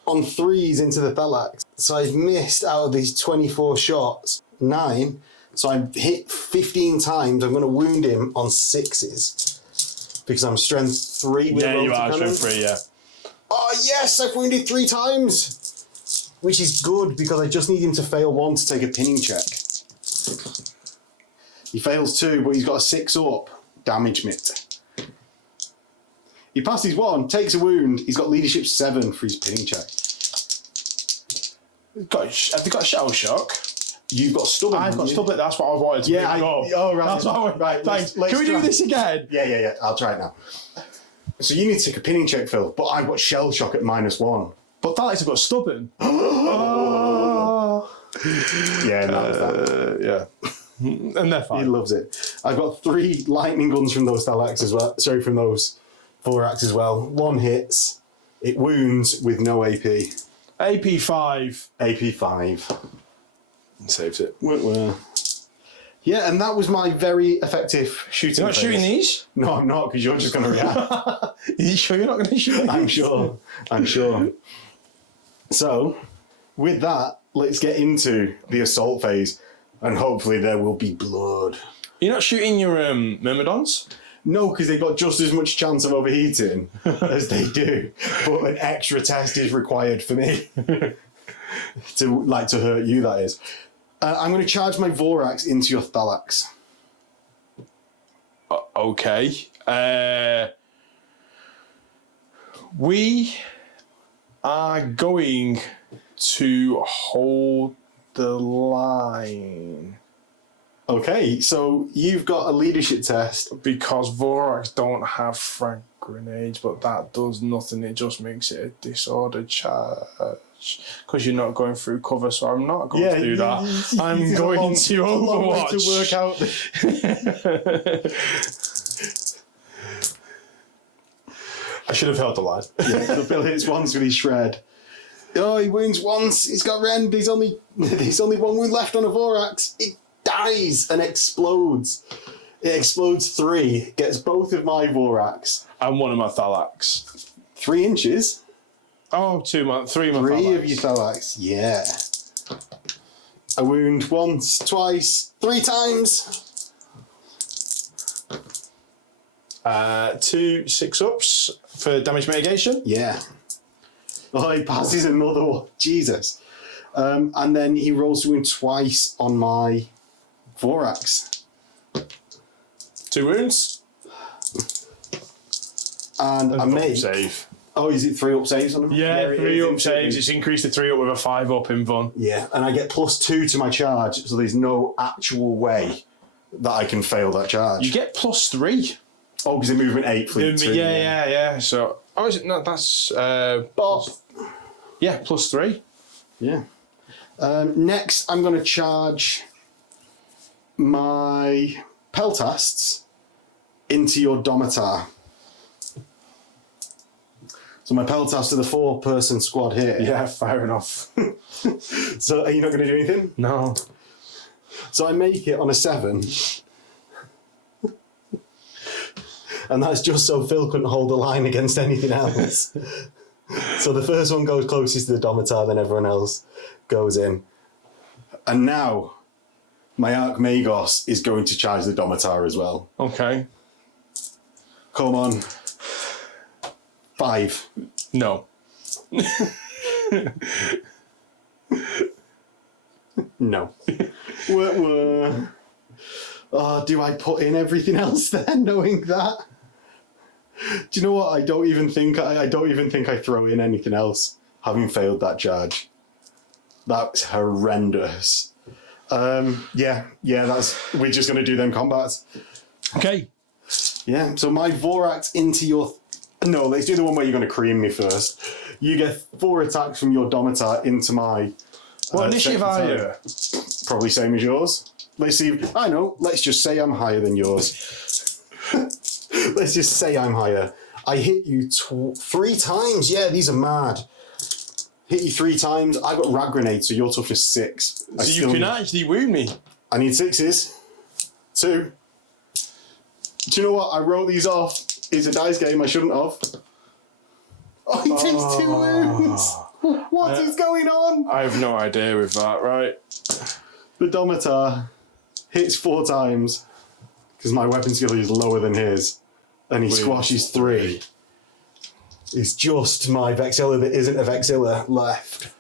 on 3s into the Thalax. So I've missed out of these 24 shots 9. So I've hit 15 times. I'm going to wound him on 6s because I'm strength 3 with Yeah, rotor you are cannons. strength 3, yeah. Oh yes, I've wounded 3 times, which is good because I just need him to fail 1 to take a pinning check. He fails 2, but he's got a 6 up damage mitt. He passes 1, takes a wound. He's got leadership 7 for his pinning check. Have they got a shell shock? You've got stubborn. I've got stubborn. That's what I wanted to Yeah, bring up. oh right. That's what Right, thanks. let's Can we do try. this again? Yeah. I'll try it now. So you need to take a pinning check, Phil, but I've got shell shock at -1. But Thalax have got stubborn. Yeah, no, it's that. Yeah. And they're He fine. loves it. I've got 3 lightning guns from those Thalax as well. Sorry, from those Vorax as well. 1 hits. It wounds with no AP. AP5. AP5. Saves it. Yeah, and that was my very effective shooting. You're not phase. shooting these? No, I'm not, because you're just going to react. Are you sure you're not going to shoot these? I'm sure. So, with that, let's get into the assault phase, and hopefully there will be blood. You're not shooting your Myrmidons? No, because they've got just as much chance of overheating as they do, but an extra test is required for me to hurt you. That is. I'm going to charge my Vorax into your Thalax. Okay. We are going to hold the line. Okay, so you've got a leadership test. Because Vorax don't have frag grenades, but that does nothing. It just makes it a disordered charge. Because you're not going through cover, so I'm not going to do that. I'm going to Overwatch. To work out. I should have held the line. Yeah, the Bill hits once with his shred. Oh, he wounds once. He's got rend. There's only 1 wound left on a Vorax. It dies and explodes. It explodes 3. Gets both of my Vorax. And one of my Thalax. 3 inches. Oh, 3 of my 3 Thalax. of your Thalax. Yeah. A wound once, twice, 3 times. 2 6-ups for damage mitigation. Yeah. Oh, he passes another one. Jesus. And then he rolls to wound twice on my Vorax. 2 wounds. And I make... Save. Oh, is it 3 up saves on him? Yeah, it 3 is. up saves. It's increased to 3 up with a 5 up in Von. Yeah, and I get +2 to my charge, so there's no actual way that I can fail that charge. You get +3. Oh, because the movement 8 fleet 2. Yeah. So, is it? No, that's yeah, +3. Yeah. Next, I'm going to charge my Peltasts into your Domitar. So my Peltasts are the 4-person squad here. Yeah, fair enough. So are you not going to do anything? No. So I make it on a 7. And that's just so Phil couldn't hold the line against anything else. So the first one goes closest to the Domitar, then everyone else goes in. And now my Archmagos is going to charge the Domitar as well. Okay. Come on. 5. No. No. Oh, do I put in everything else then, knowing that? Do you know what? I don't even think I throw in anything else, having failed that charge. That's horrendous. Yeah. We're just gonna do them combats. Okay. Yeah. So my Vorax into your. No, let's do the one where you're gonna cream me first. You get 4 attacks from your Domitar into my. What initiative are you? Probably same as yours. Let's see. I know. Let's just say I'm higher than yours. Let's just say I'm higher. I hit you 3 times. Yeah, these are mad. Hit you 3 times. I got rat grenade, so your toughness 6. So you can actually wound me. I need 6s. 2. Do you know what? I wrote these off. It's a dice game. I shouldn't have. Oh, he takes 2 wounds. What is going on? I have no idea with that, right? The Domitar hits 4 times because my weapon skill is lower than his, and he squashes 3. It's just my Vexilla that isn't a Vexilla left.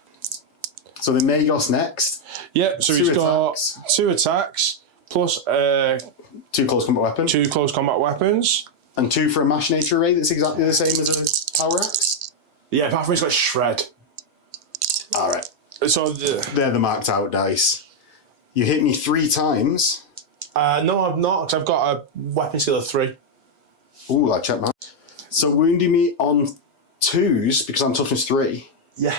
So the Magos next. Yep, so he's got 2 attacks plus 2 close combat weapons. 2 close combat weapons. And 2 for a Machinator Ray that's exactly the same as a Power Axe. Yeah, apart from he's got Shred. Alright. So they're the marked out dice. You hit me 3 times. No, I've not, because I've got a weapon skill of 3. Ooh, I checked that. So wounding me on 2s because I'm toughness 3. Yeah.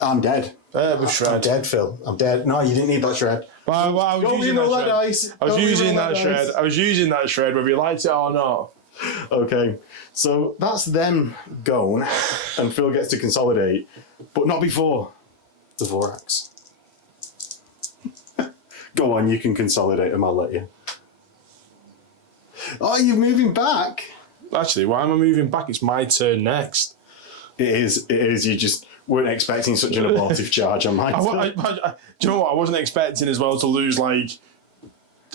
I'm dead. With Shred. I'm dead, Phil. I'm dead. No, you didn't need that Shred. Well, I was using that dice. I was using that Shred. I was using that Shred, whether you liked it or not. Okay, so that's them gone, and Phil gets to consolidate, but not before the Vorax. Go on, you can consolidate them, I'll let you. Oh, you're moving back? Actually, why am I moving back? It's my turn next. It is. You just weren't expecting such an abortive charge on my turn. Do you know what? I wasn't expecting as well to lose like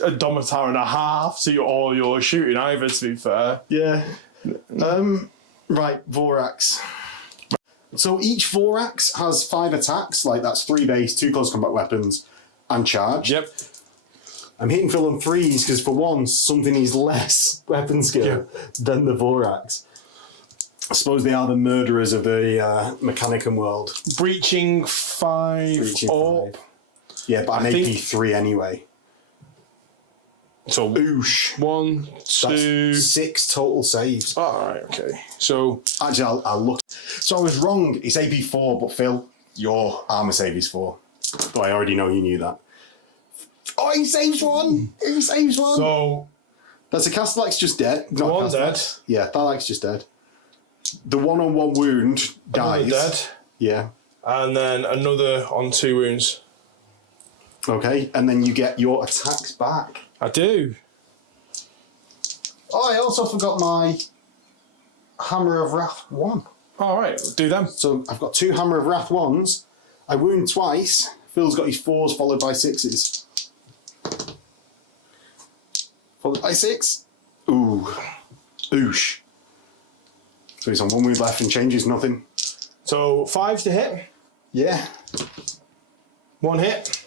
a Domitar and a half to all your shooting either, to be fair. Yeah. Right, Vorax. So each Vorax has 5 attacks, like that's 3 base, 2 close combat weapons, and charge. Yep. I'm hitting Phil on 3s because for once, something is less weapon skill than the Vorax. I suppose they are the murderers of the Mechanicum world. Breaching 5 up. 5. Yeah, but I'm AP3 anyway. So Oosh. 1, 2... That's 6 total saves. Alright, okay. So... Actually, I'll look. So I was wrong. It's AP4, but Phil, your armor save is 4. Though I already know you knew that. Oh, he saves 1! He saves 1! So... That's a Castellac's just dead. The one's dead. Yeah, Thalac's just dead. The 1-on-1 wound dies. Another dead. Yeah. And then another on 2 wounds. Okay, and then you get your attacks back. I do. Oh, I also forgot my Hammer of Wrath 1. Alright, do them. So I've got 2 Hammer of Wrath 1s. I wound twice. Phil's got his 4s followed by 6s. Followed by 6. Ooh. Oosh. So he's on 1 wound left and changes nothing. So 5 to hit. Yeah. 1 hit.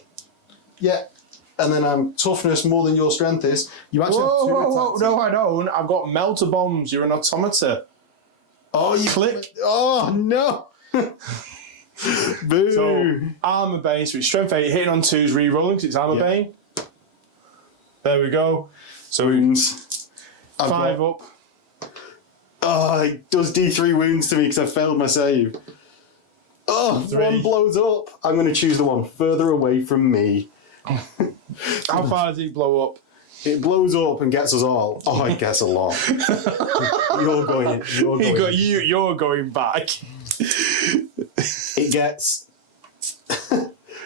Yeah. And then toughness more than your strength is. You actually have 2 attacks. No, I don't. I've got melter bombs. You're an automata. Oh, you click. Oh, no. Boo. So, armor bane. So it's strength 8. Hitting on 2s, re-rolling because it's armor bane. There we go. So wounds. 5 up. Oh, it does D3 wounds to me because I failed my save. Oh, 3. 1 blows up. I'm going to choose the one further away from me. How far does it blow up? It blows up and gets us all. Oh, I guess a lot. You're going. You're going back. It gets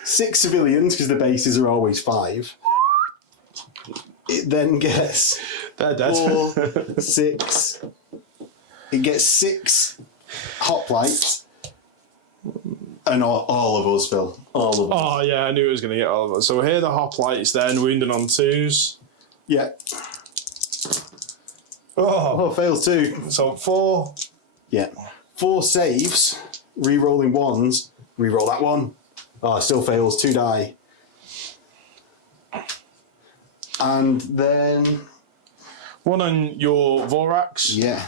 6 civilians because the bases are always 5. It then gets They're dead. 4, 6. It gets 6 hoplites. And all of us, Phil. All of us. Oh, yeah, I knew it was going to get all of us. So here are the hoplites then, wounded on 2s. Yeah. Oh, Fails too. so 4. Yeah. 4 saves, re-rolling 1s, re-roll that 1. Oh, still fails. 2 die. And then... 1 on your Vorax. Yeah.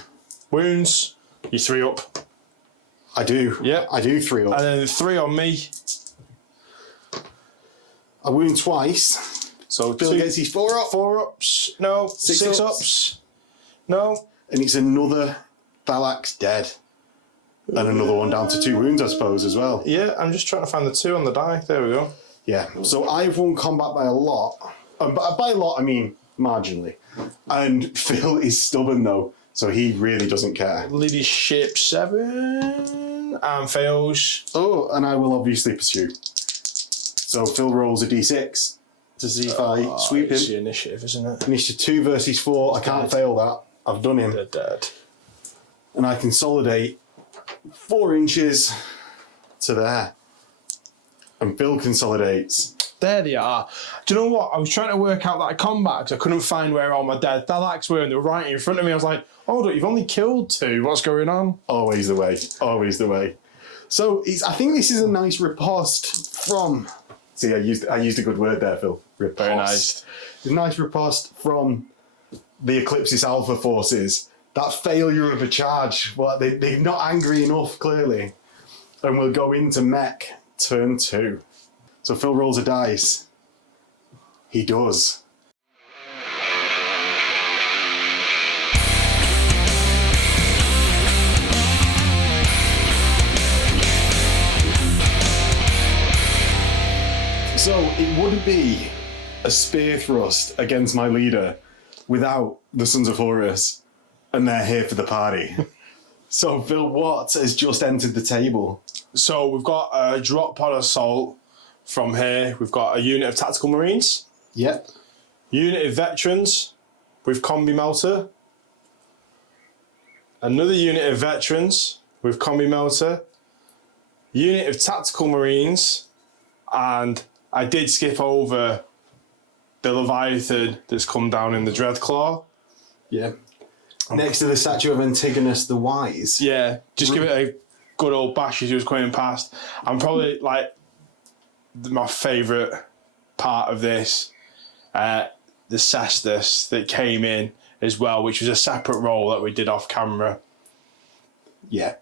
Wounds. You 3 up. I do. Yep. I do 3 up. And then 3 on me. I wound twice. So Bill gets his 4 up. 4 ups. No. 6 ups. No. And it's another Thalax dead. And another one down to 2 wounds, I suppose, as well. Yeah, I'm just trying to find the 2 on the die. There we go. Yeah. So I've won combat by a lot. By a lot, I mean marginally. And Phil is stubborn, though. So he really doesn't care. Leadership 7. And fails. Oh, and I will obviously pursue. So Phil rolls a d6 to see if I sweep It's him. the initiative, isn't it? Initiative 2 versus 4. I can't fail that. I've done him. They're dead. And I consolidate 4 inches to there. And Phil consolidates. There they are. Do you know what? I was trying to work out that combat because I couldn't find where all my dead Thalax were and they were right in front of me. I was like, hold up, you've only killed 2. What's going on? Always the way. Always the way. So I think this is a nice riposte from... See, I used a good word there, Phil. Riposte. Very nice. It's a nice riposte from the Eclipsis Alpha forces. That failure of a charge. Well, they're not angry enough, clearly. And we'll go into mech turn 2. So Phil rolls a dice. He does. So it wouldn't be a spear thrust against my leader without the Sons of Horus, and they're here for the party. So Phil Watt has just entered the table. So we've got a drop pod assault from here. We've got a unit of tactical marines. Yep. Unit of veterans with combi melter. Another unit of veterans with combi melter. Unit of tactical marines. And I did skip over the Leviathan that's come down in the Dreadclaw. Yeah. Next to the statue of Antigonus the Wise. Yeah, just give it a good old bash as he was coming past. I'm probably like my favourite part of this, the Cestus that came in as well, which was a separate roll that we did off camera. Yeah.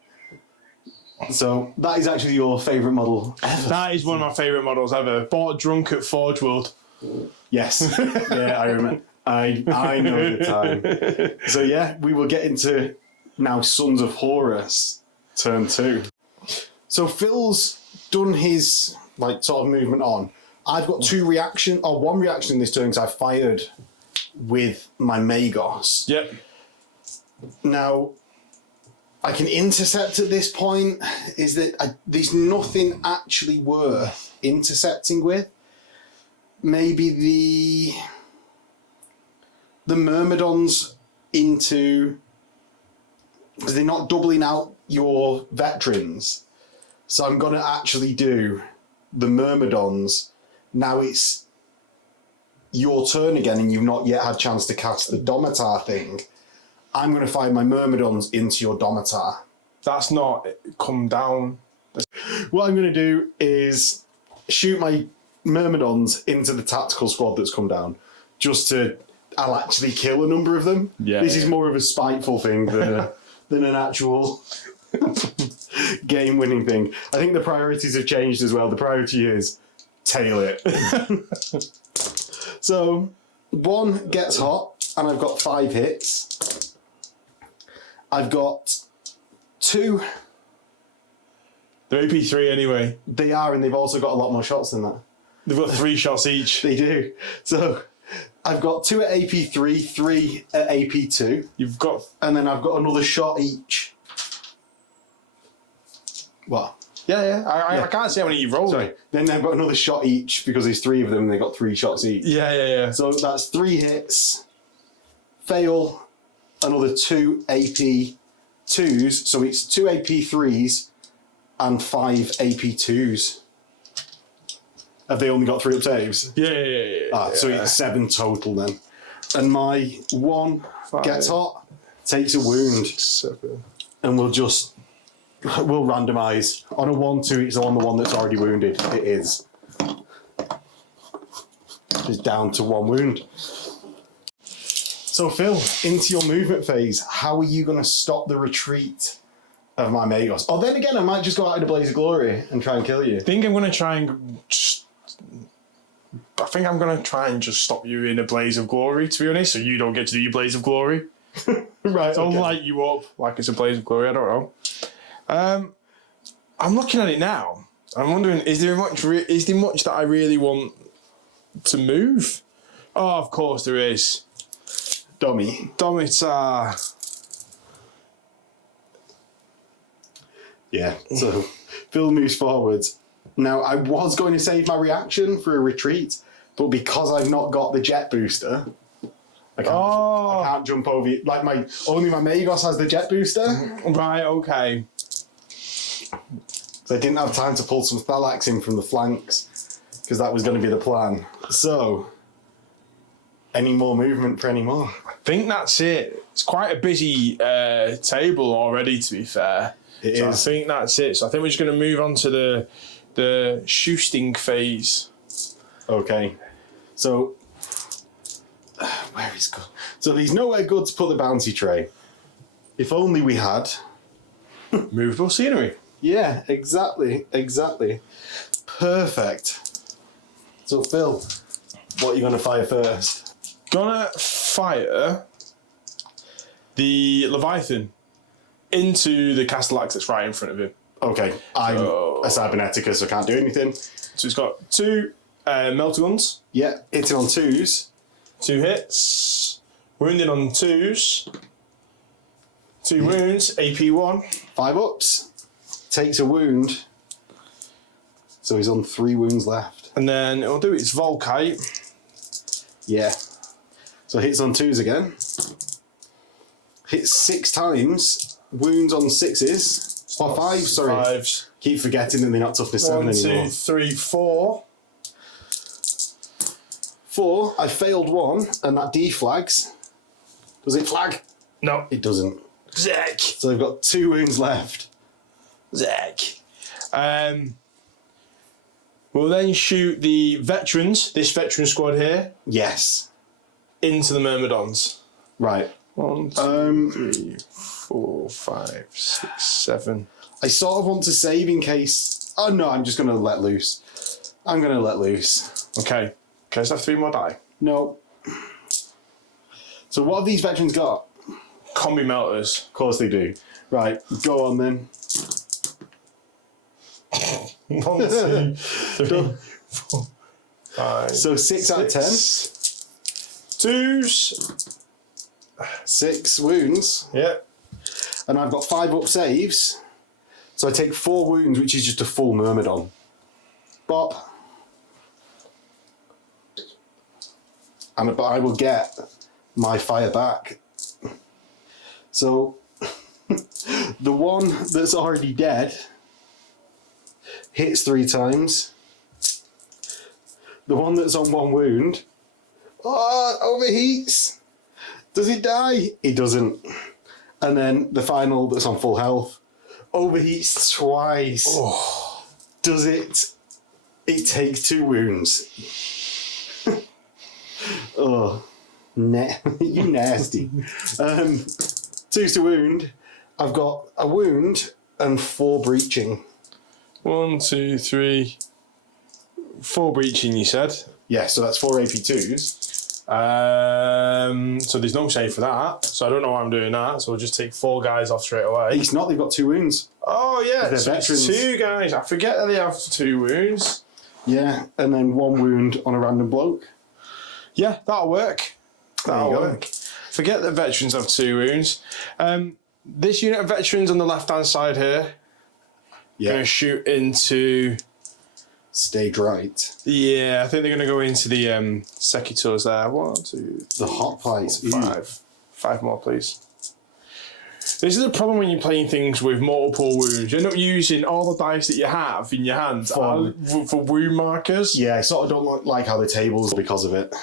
So that is actually your favourite model ever. That is one of my favourite models ever. Bought drunk at Forge World. Yes. Yeah, I remember. I know the time. So yeah, we will get into now Sons of Horus turn 2. So Phil's done his sort of movement on. I've got one reaction this turn because I fired with my Magos. Yep. Now, I can intercept at this point. Is that there's nothing actually worth intercepting with. Maybe the Myrmidons into... because they're not doubling out your veterans. So I'm going to actually do the Myrmidons. Now it's your turn again and you've not yet had a chance to cast the Domitar thing. I'm going to fire my Myrmidons into your Domitar. That's not come down. What I'm going to do is shoot my Myrmidons into the tactical squad that's come down. I'll actually kill a number of them. Yeah. This is more of a spiteful thing than an actual game-winning thing. I think the priorities have changed as well. The priority is tail it. So, 1 gets hot, and I've got 5 hits. I've got 2. They're AP3 anyway. They are, and they've also got a lot more shots than that. They've got 3 shots each. They do. So, I've got 2 at AP3, 3 at AP2. You've got... And then I've got another shot each. What? Yeah. I can't see how many you've rolled. Sorry. Then I've got another shot each because there's 3 of them and they got 3 shots each. Yeah. So that's 3 hits. Fail. Another 2 AP2s. So it's 2 AP3s and 5 AP2s. Have they only got 3 up saves? Yeah. So it's 7 total then. And my 1 gets hot, takes a wound. 7. And we'll just We'll randomise. On a 1-2, it's on the one that's already wounded. It is. It's down to 1 wound. So, Phil, into your movement phase, how are you going to stop the retreat of my Melos? Oh, then again, I might just go out in a blaze of glory and try and kill you. I think I'm going to try and just stop you in a blaze of glory, to be honest, so you don't get to do your blaze of glory. Right. Don't okay. light you up like it's a blaze of glory. I don't know. I'm looking at it now. I'm wondering, is there much that I really want to move? Oh, of course there is. Domitar. Yeah. So Phil moves forwards. Now I was going to save my reaction for a retreat, but because I've not got the jet booster, I can't jump over you. Like only my Melos has the jet booster. Right, okay. So I didn't have time to pull some Thalax in from the flanks, because that was going to be the plan. So, any more movement for any more? I think that's it. It's quite a busy table already, to be fair. It is. I think that's it. So I think we're just going to move on to the shooting phase. Okay. So, where is good? So there's nowhere good to put the bounty tray. If only we had... movable scenery. Yeah, exactly. Perfect. So, Phil, what are you going to fire first? Gonna fire the Leviathan into the Castellax that's right in front of him. Okay, I'm a Cybernetica, so I can't do anything. So it's got 2 melter guns. Yeah, hitting on 2s. 2 hits. Wounded on 2s. 2 wounds. AP1. 5 ups. Takes a wound. So he's on 3 wounds left. And then it'll do its Volkite. Yeah. So hits on 2s again. Hits 6 times. Wounds on 6s. Or 5s, sorry. 5s. Keep forgetting that they're not toughness 7 anymore. 1, 2, 3, 4. 4. I failed 1, and that deflags. Does it flag? No. It doesn't. Zack. So I've got 2 wounds left. Zack. We'll then shoot the veterans, this veteran squad here, Yes. into the Myrmidons. Right. 1, 2, 3, 4, 5, 6, 7. I sort of want to save in case... Oh, no, I'm just going to let loose. I'm going to let loose. Okay. Can I just have 3 more die? No. So what have these veterans got? Combi melters. Of course they do. Right, go on then. 1, 2, 3, 4, 5. So 6 out of 10. 2s. 6 wounds. Yep. And I've got 5 up saves. So I take 4 wounds, which is just a full Myrmidon. Bop. But I will get my fire back. So the one that's already dead hits 3 times. The one that's on 1 wound, overheats. Does he die? He doesn't. And then the final that's on full health overheats twice. Oh. Does it? It takes 2 wounds. Oh, you nasty. 2's to wound. I've got a wound and 4 breaching. 1, 2, 3, 4 breaching, you said? Yeah, so that's 4 AP2s. So there's no save for that. So I don't know why I'm doing that. So we'll just take 4 guys off straight away. It's not, they've got 2 wounds. Oh, yeah. They're So it's veterans. 2 guys. I forget that they have 2 wounds. Yeah, and then 1 wound on a random bloke. Yeah, that'll work. That'll There you go. work. Forget that veterans have 2 wounds. This unit of veterans on the left-hand side here, going to shoot into... Stage right. Yeah, I think they're going to go into the secutors there. 1, 2, The hot plates. 5. 5 more, please. This is the problem when you're playing things with multiple wounds. You end up using all the dice that you have in your hands for wound markers. Yeah, I sort of don't like how the tables because of it.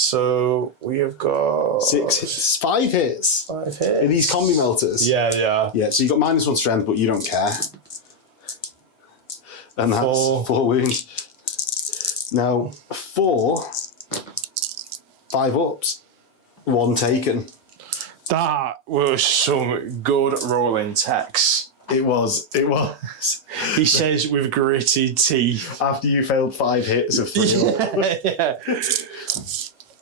So we have got 6 hits. 5 hits. 5 hits. Are these combi melters? Yeah, they are. Yeah, so you got -1 strength, but you don't care. And that's 4 wounds. Now, 5 ups, 1 taken. That was some good rolling text. It was. He says with gritted teeth. After you failed 5 hits of 3 Yeah.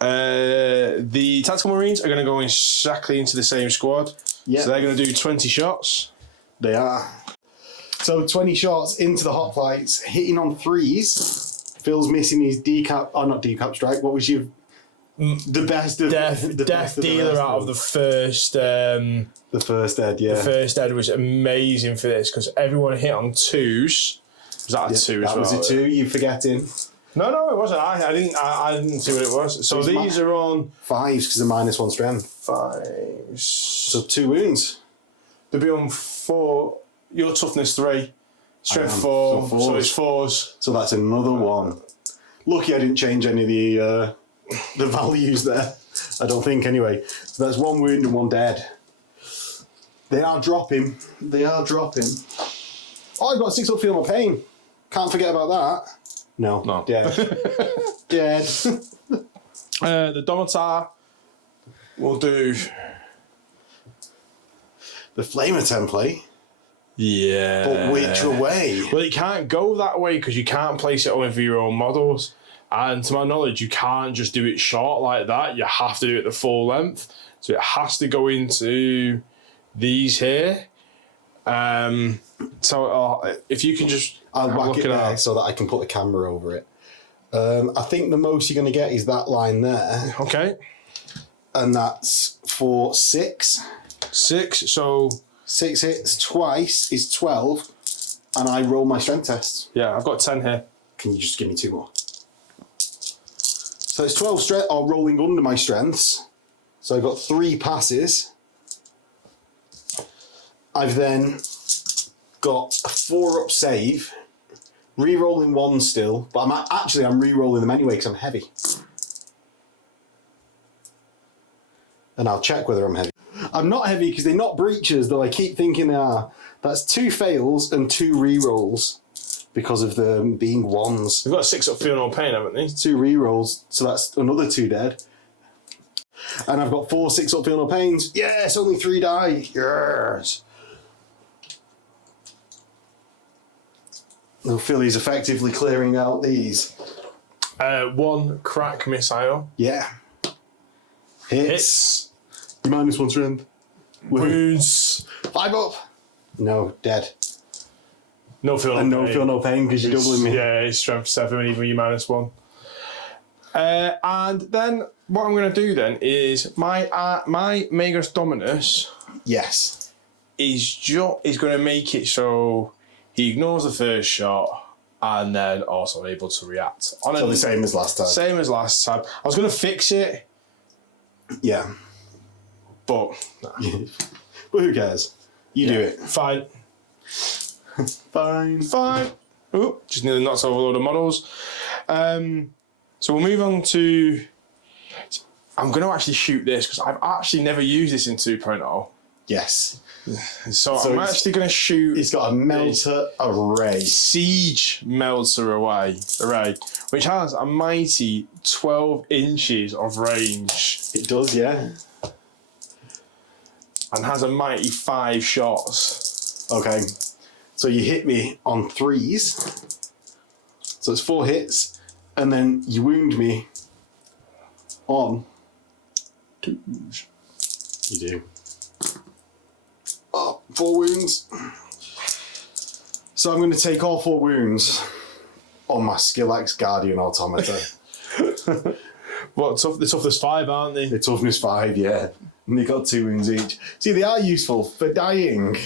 The Tactical Marines are going to go exactly into the same squad. Yeah. So they're going to do 20 shots. They are. So 20 shots into the hoplites, hitting on 3s. Phil's missing his not decap strike. What was your the best of Death the best of the dealer rest out of the first. the first ed, yeah. The first ed was amazing for this because everyone hit on 2s. Was that a 2 as well? That was a 2. You forgetting? No, it wasn't. I didn't see what it was. So these are on 5s because they're -1 strength. 5s. So 2 wounds. They'll be on 4. Your toughness 3, strength 4. So it's 4s. So that's another 1. Lucky I didn't change any of the values there. I don't think anyway. So that's 1 wound and 1 dead. They are dropping. Oh, I've got 6 up, feel no pain. Can't forget about that. No. Dead. Dead. The Domitar will do. The Flamer template. Yeah. But which way? Well, it can't go that way because you can't place it on your own models. And to my knowledge, you can't just do it short like that. You have to do it the full length. So it has to go into these here. So if you can just... I'll whack it there so that I can put the camera over it. I think the most you're going to get is that line there. Okay. And that's for 6. 6, so... 6 hits twice is 12. And I roll my strength test. Yeah, I've got 10 here. Can you just give me 2 more? So it's 12 strength, or rolling under my strengths. So I've got 3 passes. I've then got a 4-up save. Re-rolling 1 still, but I'm re-rolling them anyway because I'm heavy. And I'll check whether I'm heavy. I'm not heavy because they're not breaches, though I keep thinking they are. That's 2 fails and 2 re-rolls because of them being 1s. They've got a 6 up feel no pain, haven't they? 2 re-rolls, so that's another 2 dead. And I've got 4 6 up feel no pains. Yes, only 3 die. Yes. Little Philly's effectively clearing out these. 1 crack missile. Yeah. Hits. You -1 strength. Wounds. 5 up. No, dead. No feel no And pain. no feel no pain because you're doubling me. Yeah, it's strength 7 even with your -1. And then what I'm going to do then is my Magus Dominus Yes. is going to make it so he ignores the first shot and then also able to react. So the same as last time. Same as last time. I was going to fix it, Yeah. but nah. But who cares? You do it. Fine. Fine. Ooh, just nearly knocked over a load of models. So we'll move on to... I'm going to actually shoot this because I've actually never used this in 2.0. Yes. So I'm actually going to shoot... It's got a melter array. Siege Melter array, which has a mighty 12 inches of range. It does, yeah. And has a mighty 5 shots. Okay. So you hit me on 3s. So it's 4 hits. And then you wound me on 2s. You do. Oh, 4 wounds. So I'm going to take all 4 wounds on my Skillax Guardian Automata. What, the toughest 5, aren't they? The toughness 5, yeah. And they got 2 wounds each. See, they are useful for dying.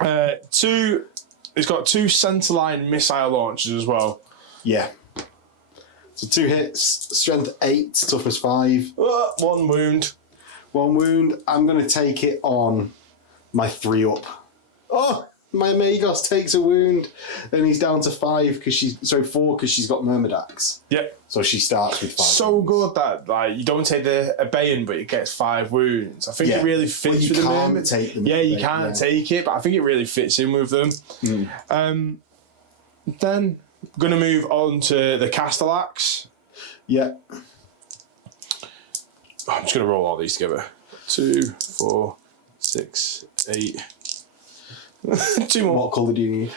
2. It's got 2 centerline missile launchers as well. Yeah. So 2 hits, strength 8, toughness 5. 1 wound. 1 wound. I'm going to take it on my 3-up. Oh! My Magos takes a wound, and he's down to 4 because she's got Myrmidax. Yep. So she starts with 5. So good that like you don't take the Abayan, but it gets 5 wounds. I think it really fits you with the can't Myrmid. take them. Yeah, you can't take it, but I think it really fits in with them. Then we're gonna move on to the Castellax. Yeah. I'm just gonna roll all these together. 2, 4, 6, 8. 2 more. What colour do you need?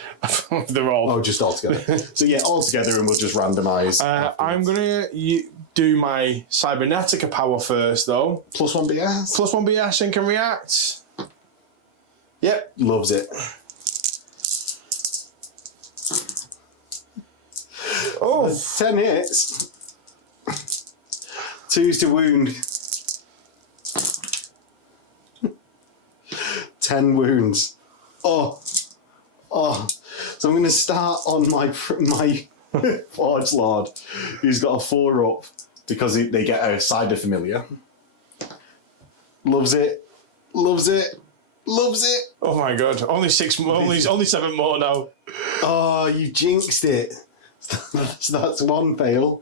They're all. Oh, just all together. So yeah, all together, and we'll just randomise. I'm gonna do my Cybernetica power first, though. +1 BS. +1 BS and can react. Yep, loves it. Oh, 10 hits. 2s to wound. 10 wounds. Oh. So I'm going to start on my Forge Lord, who's got a 4-up because they get a Cider Familiar. Loves it. Loves it. Loves it. oh my god! Only 6 more. Only 7 more now. Oh, you jinxed it. So that's 1 fail,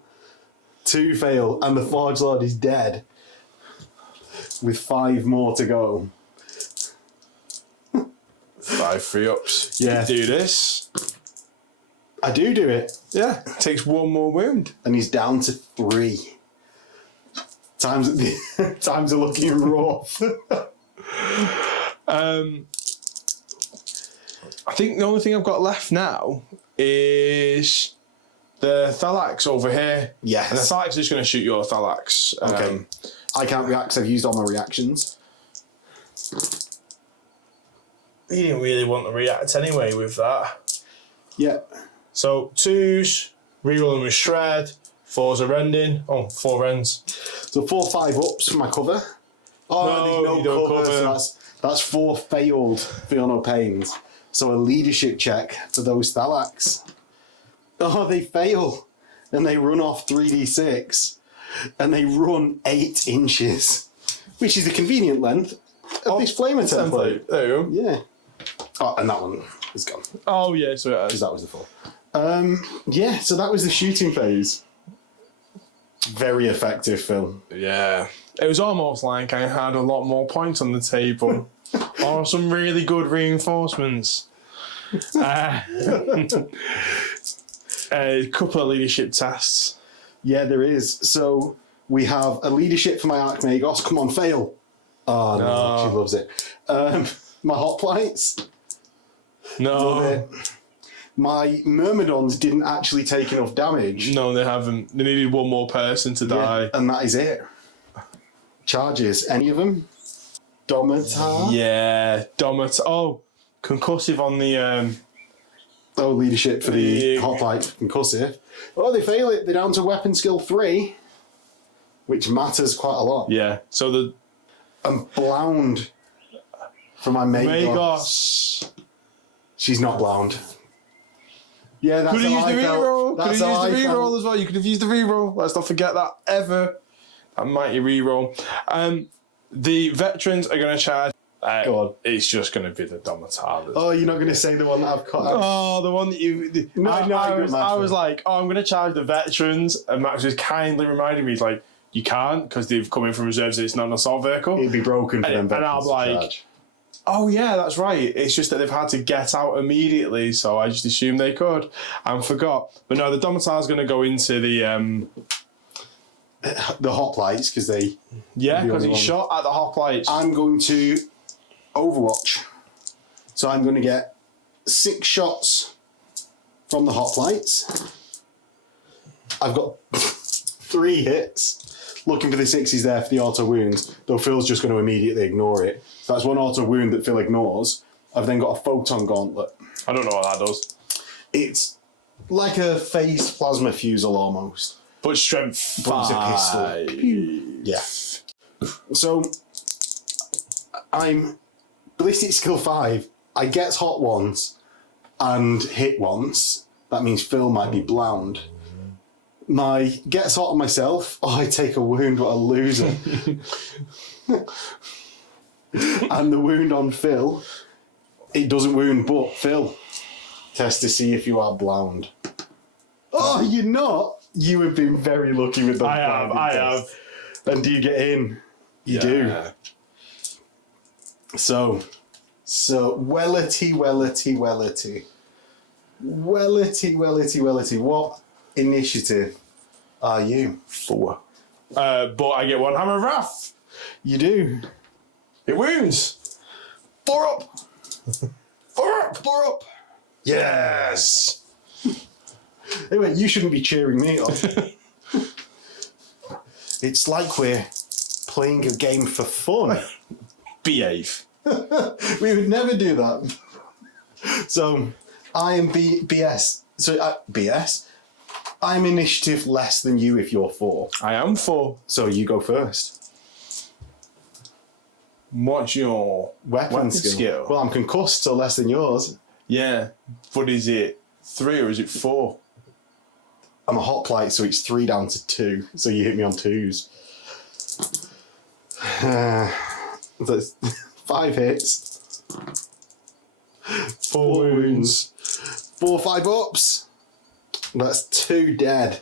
2 fail, and the Forge Lord is dead. With 5 more to go. 5 3-ups. Yeah. You do this. I do it. Yeah. Takes 1 more wound. And he's down to 3. Times are looking rough. I think the only thing I've got left now is the Thalax over here. Yes. And the Thalax is just going to shoot your Thalax. Okay. I can't react because I've used all my reactions. You didn't really want to react anyway with that. Yeah. So 2s, rerolling with Shred, 4s are rending. Oh, 4 rends. So 4 5-ups for my cover. Oh, No, there's you don't cover. So that's 4 failed Feel No Pains. So a leadership check for those Thalax. Oh, they fail. And they run off 3d6. And they run 8 inches. Which is the convenient length of this flamer template. There you go. Yeah. Oh, and that one is gone. Oh, yeah, so it Because is. that was the 4. Yeah, so that was the shooting phase. Very effective film. Yeah. It was almost like I had a lot more points on the table. Or some really good reinforcements. A couple of leadership tests. Yeah, there is. So we have a leadership for my Archmagos. Come on, fail. Oh, no, she loves it. My Hoplites. No. Love it. My Myrmidons didn't actually take enough damage. No, they haven't. They needed 1 more person to die. And that is it. Charges. Any of them? Domitar? Yeah, Domat. Oh, concussive on the. Oh, leadership for the Yeah. Hoplite concussive. Oh, they fail it. They're down to weapon skill 3, which matters quite a lot. Yeah, so the And Blound for my Magos. Magos. She's not Blound. Yeah, that's Could have how used I the felt. reroll. Could have That's used how the I reroll felt. as well. You could have used the reroll. Let's not forget that ever. That mighty reroll. The veterans are going to charge. Go on. It's just going to be the Domitar. Oh, you're not going to say the one that I've cut out. Oh, the one that you. No, I good match, was man. like, oh, I'm going to charge the veterans, and Max was kindly reminding me, he's like, you can't because they've come in from reserves. And it's not an assault vehicle. It'd be broken for them And I'm veterans to like, charge. oh yeah, that's right. It's just that they've had to get out immediately, so I just assumed they could and forgot. But no, the Domitar's going to go into the Hoplites, because they... yeah, the because only he one. shot at the Hoplites. I'm going to Overwatch. So I'm going to get 6 shots from the Hoplites. I've got 3 hits. Looking for the 6s there for the auto wounds, though Phil's just going to immediately ignore it. So that's 1 auto wound that Phil ignores. I've then got a photon gauntlet. I don't know what that does. It's like a phased plasma fusel almost. But strength But it's a 5. pistol. Yeah. So I'm ballistic skill 5. I get hot once and hit once. That means Phil might be blound. My gets hot on myself. Oh, I take a wound. What a loser. And the wound on Phil. It doesn't wound, but Phil, test to see if you are blound. Oh, you're not? You have been very lucky with that. I have. And do you get in? You do. So, wellity. What initiative are you? 4. But I get 1 hammer of wrath. You do. It wounds. 4 up. 4 up. Yes. Anyway, you shouldn't be cheering me on. It's like we're playing a game for fun. Behave. We would never do that. So, I am BS. So, BS? I'm initiative less than you if you're 4. I am 4. So, you go first. What's your Weapon skill? Well, I'm concussed, so less than yours. Yeah, but is it 3 or is it 4? I'm a hoplite, so it's 3 down to 2. So you hit me on 2s. That's 5 hits. 4 wounds. 4 5-ups. That's 2 dead.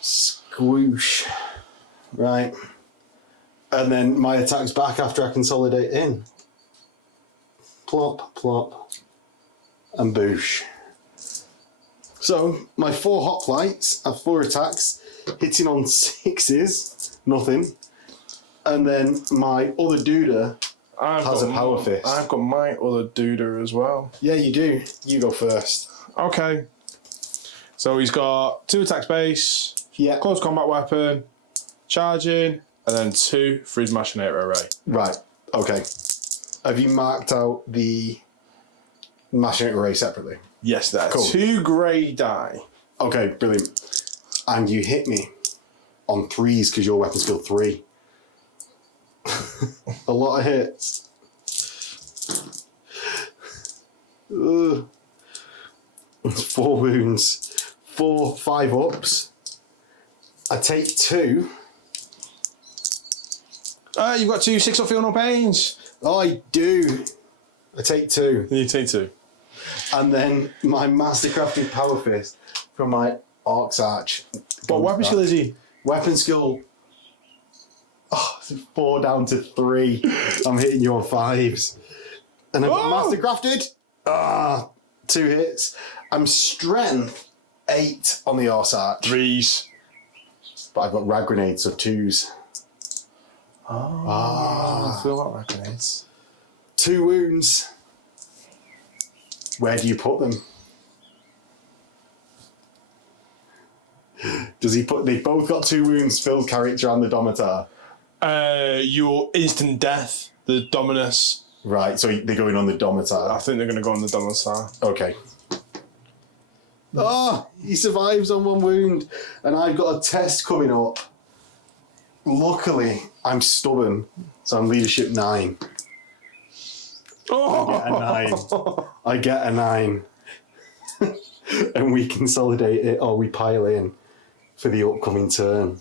Squoosh. Right. And then my attack's back after I consolidate in. Plop, plop. And boosh. So, my 4 hoplites have 4 attacks, hitting on 6s, nothing. And then my other duder has a power fist. I've got my other duder as well. Yeah, you do. You go first. Okay. So he's got 2 attacks base, Yeah. close combat weapon, charging, and then 2 for his Machinator Array. Right. Okay. Have you marked out the Machinator Array separately? Yes, there. Cool. 2 grey die. Okay, brilliant. And you hit me on 3s because your weapon skill 3. A lot of hits. Ugh. 4 wounds. 4 5-ups. I take 2. You've got 2 6-up feel no pains. Oh, I do. I take 2. You take 2. And then my Mastercrafted Power Fist from my Orc's Arch. What weapon skill is he? Weapon skill 4 down to 3. I'm hitting you on 5s. And I've got Mastercrafted. 2 hits. I'm strength 8 on the Orc's Arch. 3s. But I've got rag grenades, so 2s. I feel like rag grenades. 2 wounds. Where do you put them? Does he put... They've both got 2 wounds, Phil's character and the Domitar. Your instant death, the Dominus. Right, so they're going on the Domitar. I think they're going to go on the Domitar. Okay. He survives on 1 wound. And I've got a test coming up. Luckily, I'm stubborn, so I'm leadership 9. I get a 9. And we consolidate it, or we pile in for the upcoming turn.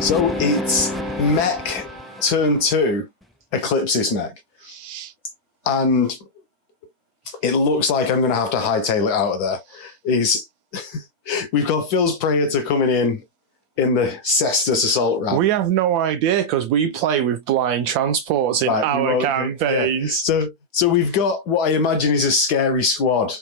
So it's mech turn 2, Eclipsis mech. And it looks like I'm going to have to hightail it out of there. We've got Phil's Praetor coming in the Cestus assault round. We have no idea because we play with blind transports in our campaigns. Yeah. So we've got what I imagine is a scary squad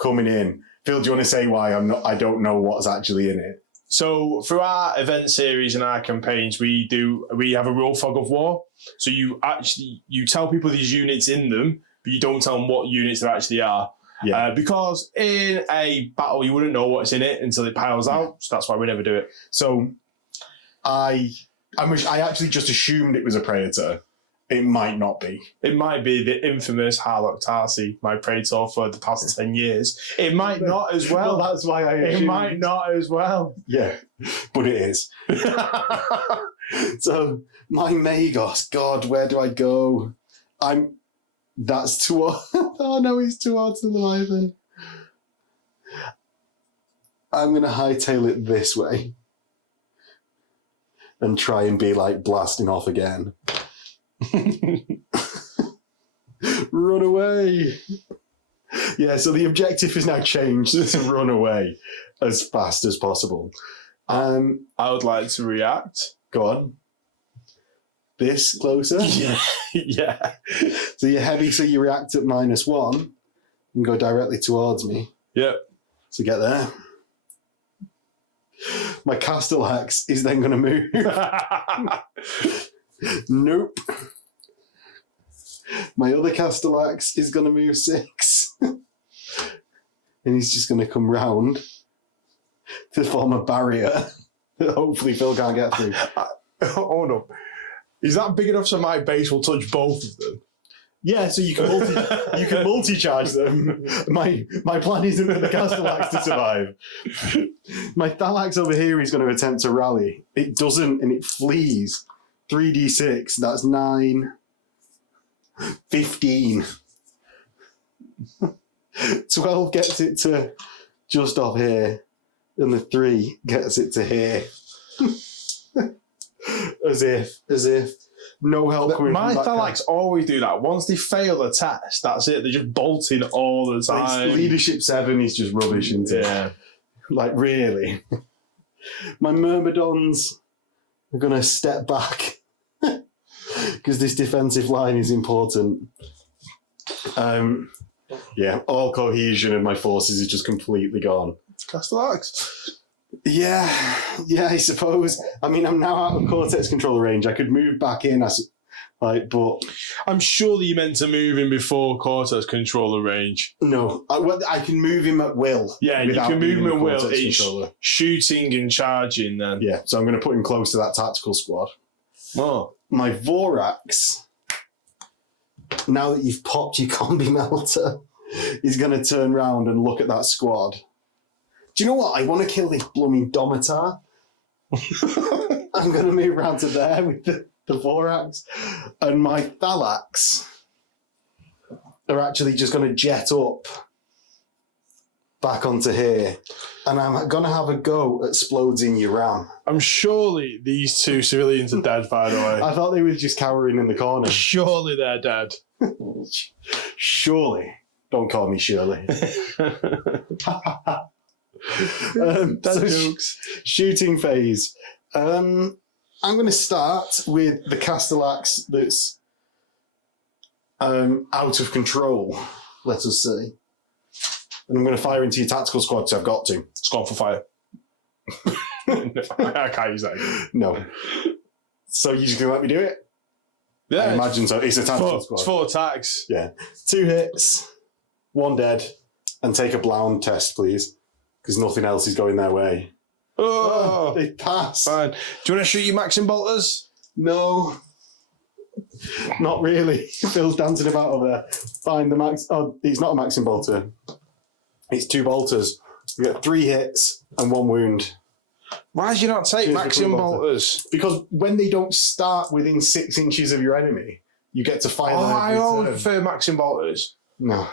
coming in. Phil, do you want to say why I don't know what's actually in it? So through our event series and our campaigns, we have a real fog of war. So you tell people these units in them, but you don't tell them what units they actually are. Yeah. Because in a battle, you wouldn't know what's in it until it piles out. So that's why we never do it. So I actually just assumed it was a Praetor. It might not be. It might be the infamous Harlock Tarsi, my Praetor for the past 10 years. It might not as well. Well, that's why I assumed. It might not as well. Yeah, but it is. So, my Magos, God, where do I go? That's too hard. Oh no, he's too hard to the Leviathan. I'm going to hightail it this way. And try and be like blasting off again. Run away. Yeah, so the objective is now changed to run away as fast as possible. I would like to react. Go on. This closer? Yeah. Yeah. So you're heavy, so you react at -1 and go directly towards me. Yep. So get there. My Castellax is then going to move. Nope. My other Castellax is going to move 6. And he's just going to come round to form a barrier that hopefully Phil can't get through. Hold up. Is that big enough so my base will touch both of them? Yeah, so you can multi-charge them. My plan isn't for the Castellax to survive. My Thalax over here is going to attempt to rally. It doesn't, and it flees. 3d6, that's 9, 15. 12 gets it to just off here, and the 3 gets it to here. As if no help coming My from that Thalax always do that. Once they fail a test, that's it. They're just bolting all the time. Leadership 7 is just rubbish, isn't it? Yeah. Like, really. My Myrmidons are going to step back because this defensive line is important. Yeah, all cohesion of my forces is just completely gone. Castellax. Yeah, I suppose. I mean, I'm now out of Cortex controller range. I could move back in, but I'm sure that you meant to move him before Cortex controller range. no, I can move him at will. Yeah, you without can move being him in at will. Cortex It's controller. shooting and charging then. Yeah, so I'm going to put him close to that tactical squad. Oh. My Vorax, now that you've popped your combi melter, is going to turn around and look at that squad. Do you know what? I want to kill this blooming Domitar. I'm going to move around to there with the Vorax. And my Thalax are actually just going to jet up back onto here. And I'm going to have a go at Splodes in your ram. Surely these two civilians are dead, by the way. I thought they were just cowering in the corner. Surely they're dead. Surely. Don't call me Shirley. Jokes. Shooting phase. I'm going to start with the Castellax that's out of control, let us say. And I'm going to fire into your tactical squad, so I've got to. It's gone for fire. No, I can't use that again. No. So you're just going to let me do it? Yeah, I imagine so. It's a tactical squad. It's 4 attacks. Yeah. 2 hits, 1 dead, and take a blound test, please. Because nothing else is going their way. Oh, They pass. fine. Do you want to shoot your Maxim bolters? No. Not really. Phil's dancing about over there. Find the max. Oh, it's not a Maxim bolter. It's 2 bolters. You get 3 hits and 1 wound. Why did you not take Cheers, Maxim Bearfoot bolters? Because when they don't start within 6 inches of your enemy, you get to fire them I every always turn. prefer Maxim bolters. No.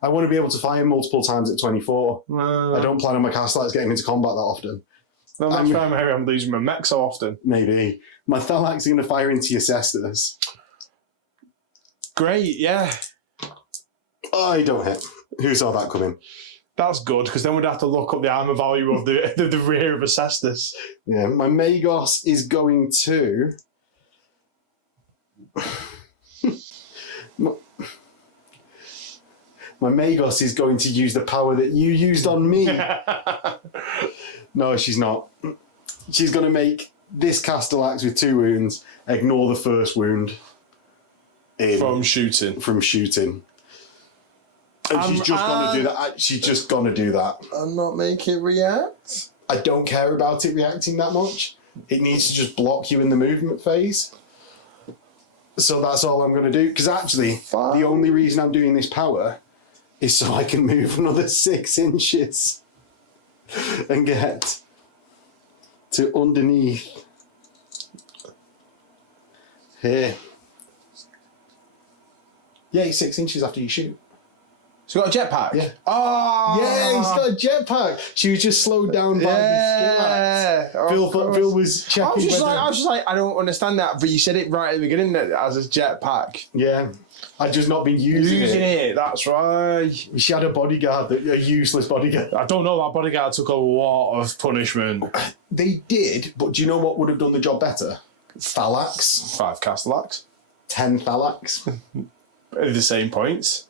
I want to be able to fire multiple times at 24. I don't plan on my Castellax getting into combat that often. Well, that's why I'm losing my mech so often. Maybe. My Thalax is going to fire into your Cestus. Great, yeah. I don't hit. Who saw that coming? That's good, because then we'd have to look up the armor value of the rear of a Cestus. Yeah, my Magos is going to... My Magos is going to use the power that you used on me. No, she's not. She's going to make this Castellax with 2 wounds ignore the first wound. From shooting. From shooting. And she's just going to do that. She's just going to do that. And not make it react? I don't care about it reacting that much. It needs to just block you in the movement phase. So that's all I'm going to do. Because actually, the only reason I'm doing this power is so I can move another 6 inches and get to underneath here. Yeah, 6 inches after you shoot. So got a jetpack? Yeah. Oh! Yeah, he's got a jetpack. She was just slowed down by the skill axe. Phil was checking. I was just like, I don't understand that, but you said it right at the beginning that as a jetpack. Yeah. I'd just not been using it. That's right. She had a bodyguard, a useless bodyguard. I don't know, that bodyguard took a lot of punishment. They did, but do you know what would have done the job better? Thalax. 5 Castellax. 10 Thalax. At the same points.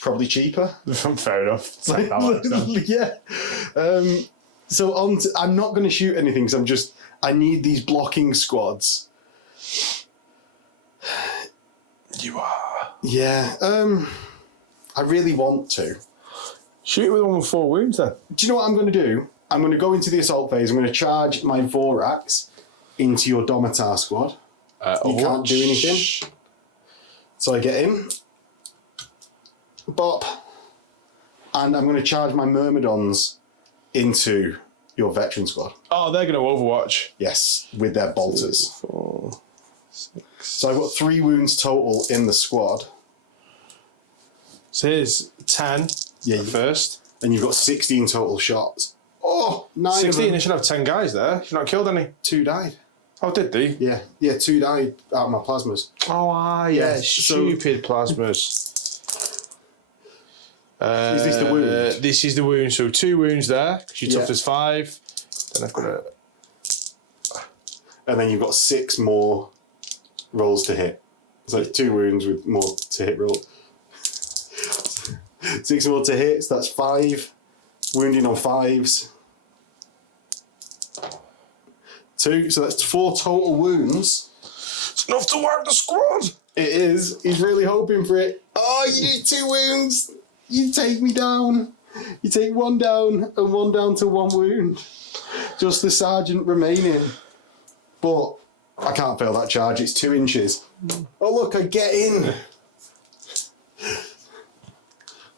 Probably cheaper. Fair enough. Yeah. So I'm not going to shoot anything because I need these blocking squads. You are. Yeah. I really want to. Shoot it with one with 4 wounds then. Do you know what I'm going to do? I'm going to go into the assault phase. I'm going to charge my Vorax into your Domitar squad. You can't do anything. So I get in. Bop. And I'm going to charge my Myrmidons into your veteran squad. Oh, they're going to Overwatch. Yes, with their bolters. 4, 6. So I've got 3 wounds total in the squad. So here's 10 first. And you've got 16 total shots. Oh, 9 16, of they them. should have 10 guys there. You've not killed any. 2 died. Oh, did they? Yeah, 2 died out of my plasmas. Oh, Yeah, stupid plasmas. Is this the wound? This is the wound. So 2 wounds there, because you're tough as 5. Then I've got a... And then you've got 6 more rolls to hit. So 2 wounds with more to hit roll. 6 more to hit, so that's 5. Wounding on 5s. 2, so that's 4 total wounds. It's enough to wipe the squad. It is. He's really hoping for it. Oh, you did 2 wounds. You take me down. You take 1 down and 1 down to 1 wound. Just the sergeant remaining. But I can't fail that charge. It's 2 inches. Oh, look, I get in.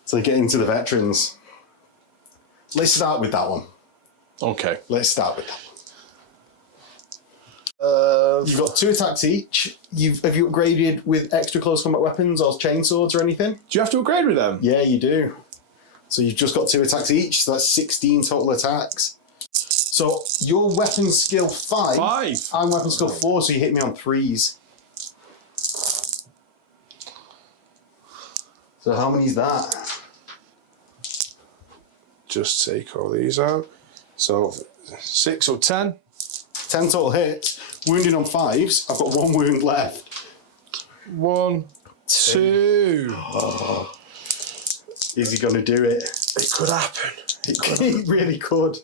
So I get into the veterans. Let's start with that one. Okay. Let's start with that one. You've got 2 attacks each. Have you upgraded with extra close combat weapons or chainswords or anything? Do you have to upgrade with them? Yeah, you do. So you've just got 2 attacks each, so that's 16 total attacks. So your weapon skill 5. 5. I'm weapon skill 4, so you hit me on 3s. So how many is that? Just take all these out. So 6 or 10. 10 total hits. Wounding on 5s. I've got 1 wound left. 1, 2. Is he going to do it? It could happen. He really could.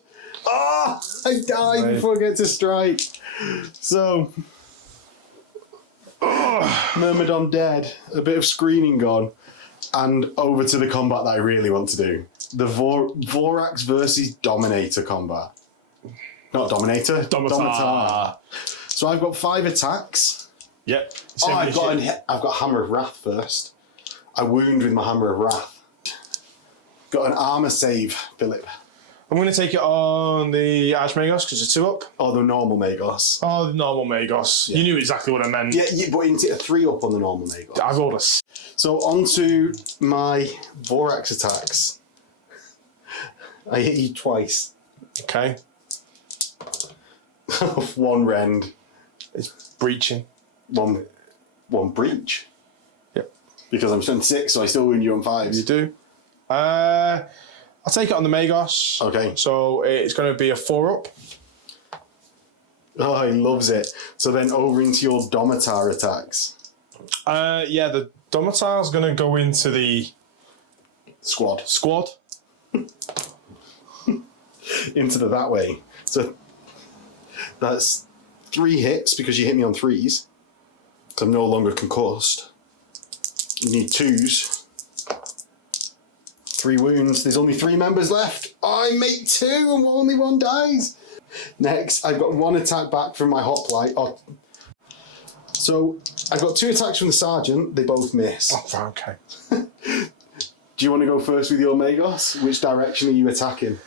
Oh, I died before I get to strike. So, Myrmidon dead. A bit of screening gone. And over to the combat that I really want to do. The Vorax versus Dominator combat. Not Dominator. Domitar. So I've got 5 attacks. Yep. Oh, I've got Hammer of Wrath first. I wound with my Hammer of Wrath. Got an armor save, Philip. I'm going to take it on the Archmagos because it's 2 up. Or the normal Magos. Oh, the normal Magos. Yeah. You knew exactly what I meant. Yeah, but into a 3 up on the normal Magos. I rolled a... So onto my Vorax attacks. I hit you twice. Okay. 1 rend. It's breaching. 1 breach. Yep. Because I'm strength 6, so I still wound you on 5s. You do. I'll take it on the Magos. Okay. So it's going to be a 4 up. Oh, he loves it. So then over into your Domitar attacks. Yeah, the Domitar's going to go into the Squad. Into the that way. So that's 3 hits because you hit me on 3s. So I'm no longer concussed. You need 2s. 3 wounds. There's only 3 members left. I make 2 and only 1 dies. Next, I've got 1 attack back from my hoplite. So I've got 2 attacks from the sergeant. They both miss. Oh, okay. Do you want to go first with your Magos? Which direction are you attacking?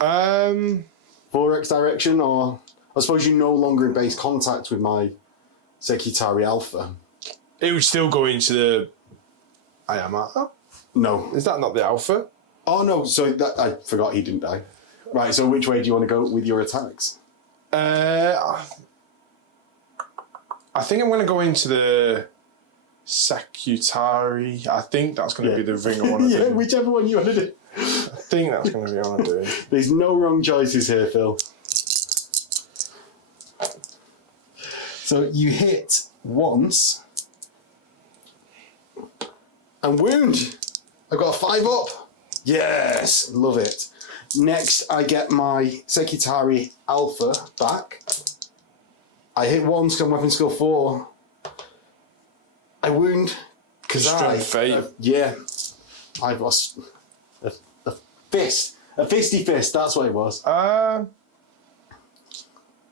Vorax direction, or I suppose you're no longer in base contact with my Sekitari Alpha. It would still go into I am at that. No. Is that not the alpha? Oh, no. So I forgot he didn't die. Right, so which way do you want to go with your attacks? I think I'm going to go into the Secutari. I think that's going to be the thing I want to Yeah, do. whichever one you want to do. I think that's going to be what I want to do. There's no wrong choices here, Phil. So you hit once and wound. I got a 5 up. Yes, love it. Next, I get my Secutari Alpha back. I hit once on weapon skill 4. I wound because Strength fate. Yeah, I've lost a fist, a fisty fist. That's what it was. I'm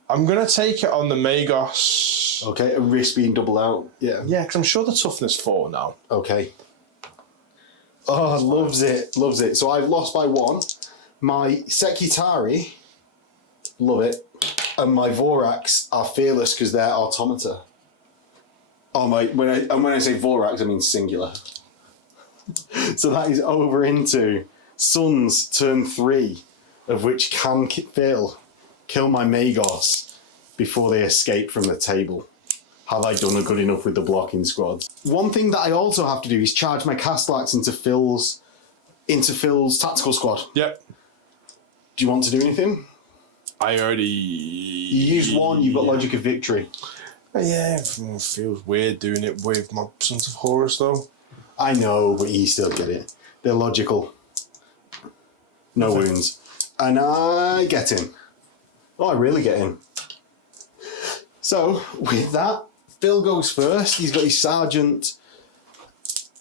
going to take it on the Magos. Okay, a risk being double out. Yeah. Yeah, because I'm sure the toughness 4 now. Okay. Oh, loves it, loves it. So I've lost by 1. My Secutari, love it, and my Vorax are fearless because they're automata. Oh my! When I say Vorax, I mean singular. So that is over into Sun's turn 3, of which can kill my Magos before they escape from the table. Have I done good enough with the blocking squads? One thing that I also have to do is charge my Castellax into Phil's tactical squad. Yep. Do you want to do anything? I already... You use 1, you've got Logic of Victory. Yeah, it feels weird doing it with my Sons of Horus, though. I know, but you still get it. They're logical. No wounds. And I get him. Oh, I really get him. So, with that, Phil goes first. He's got his sergeant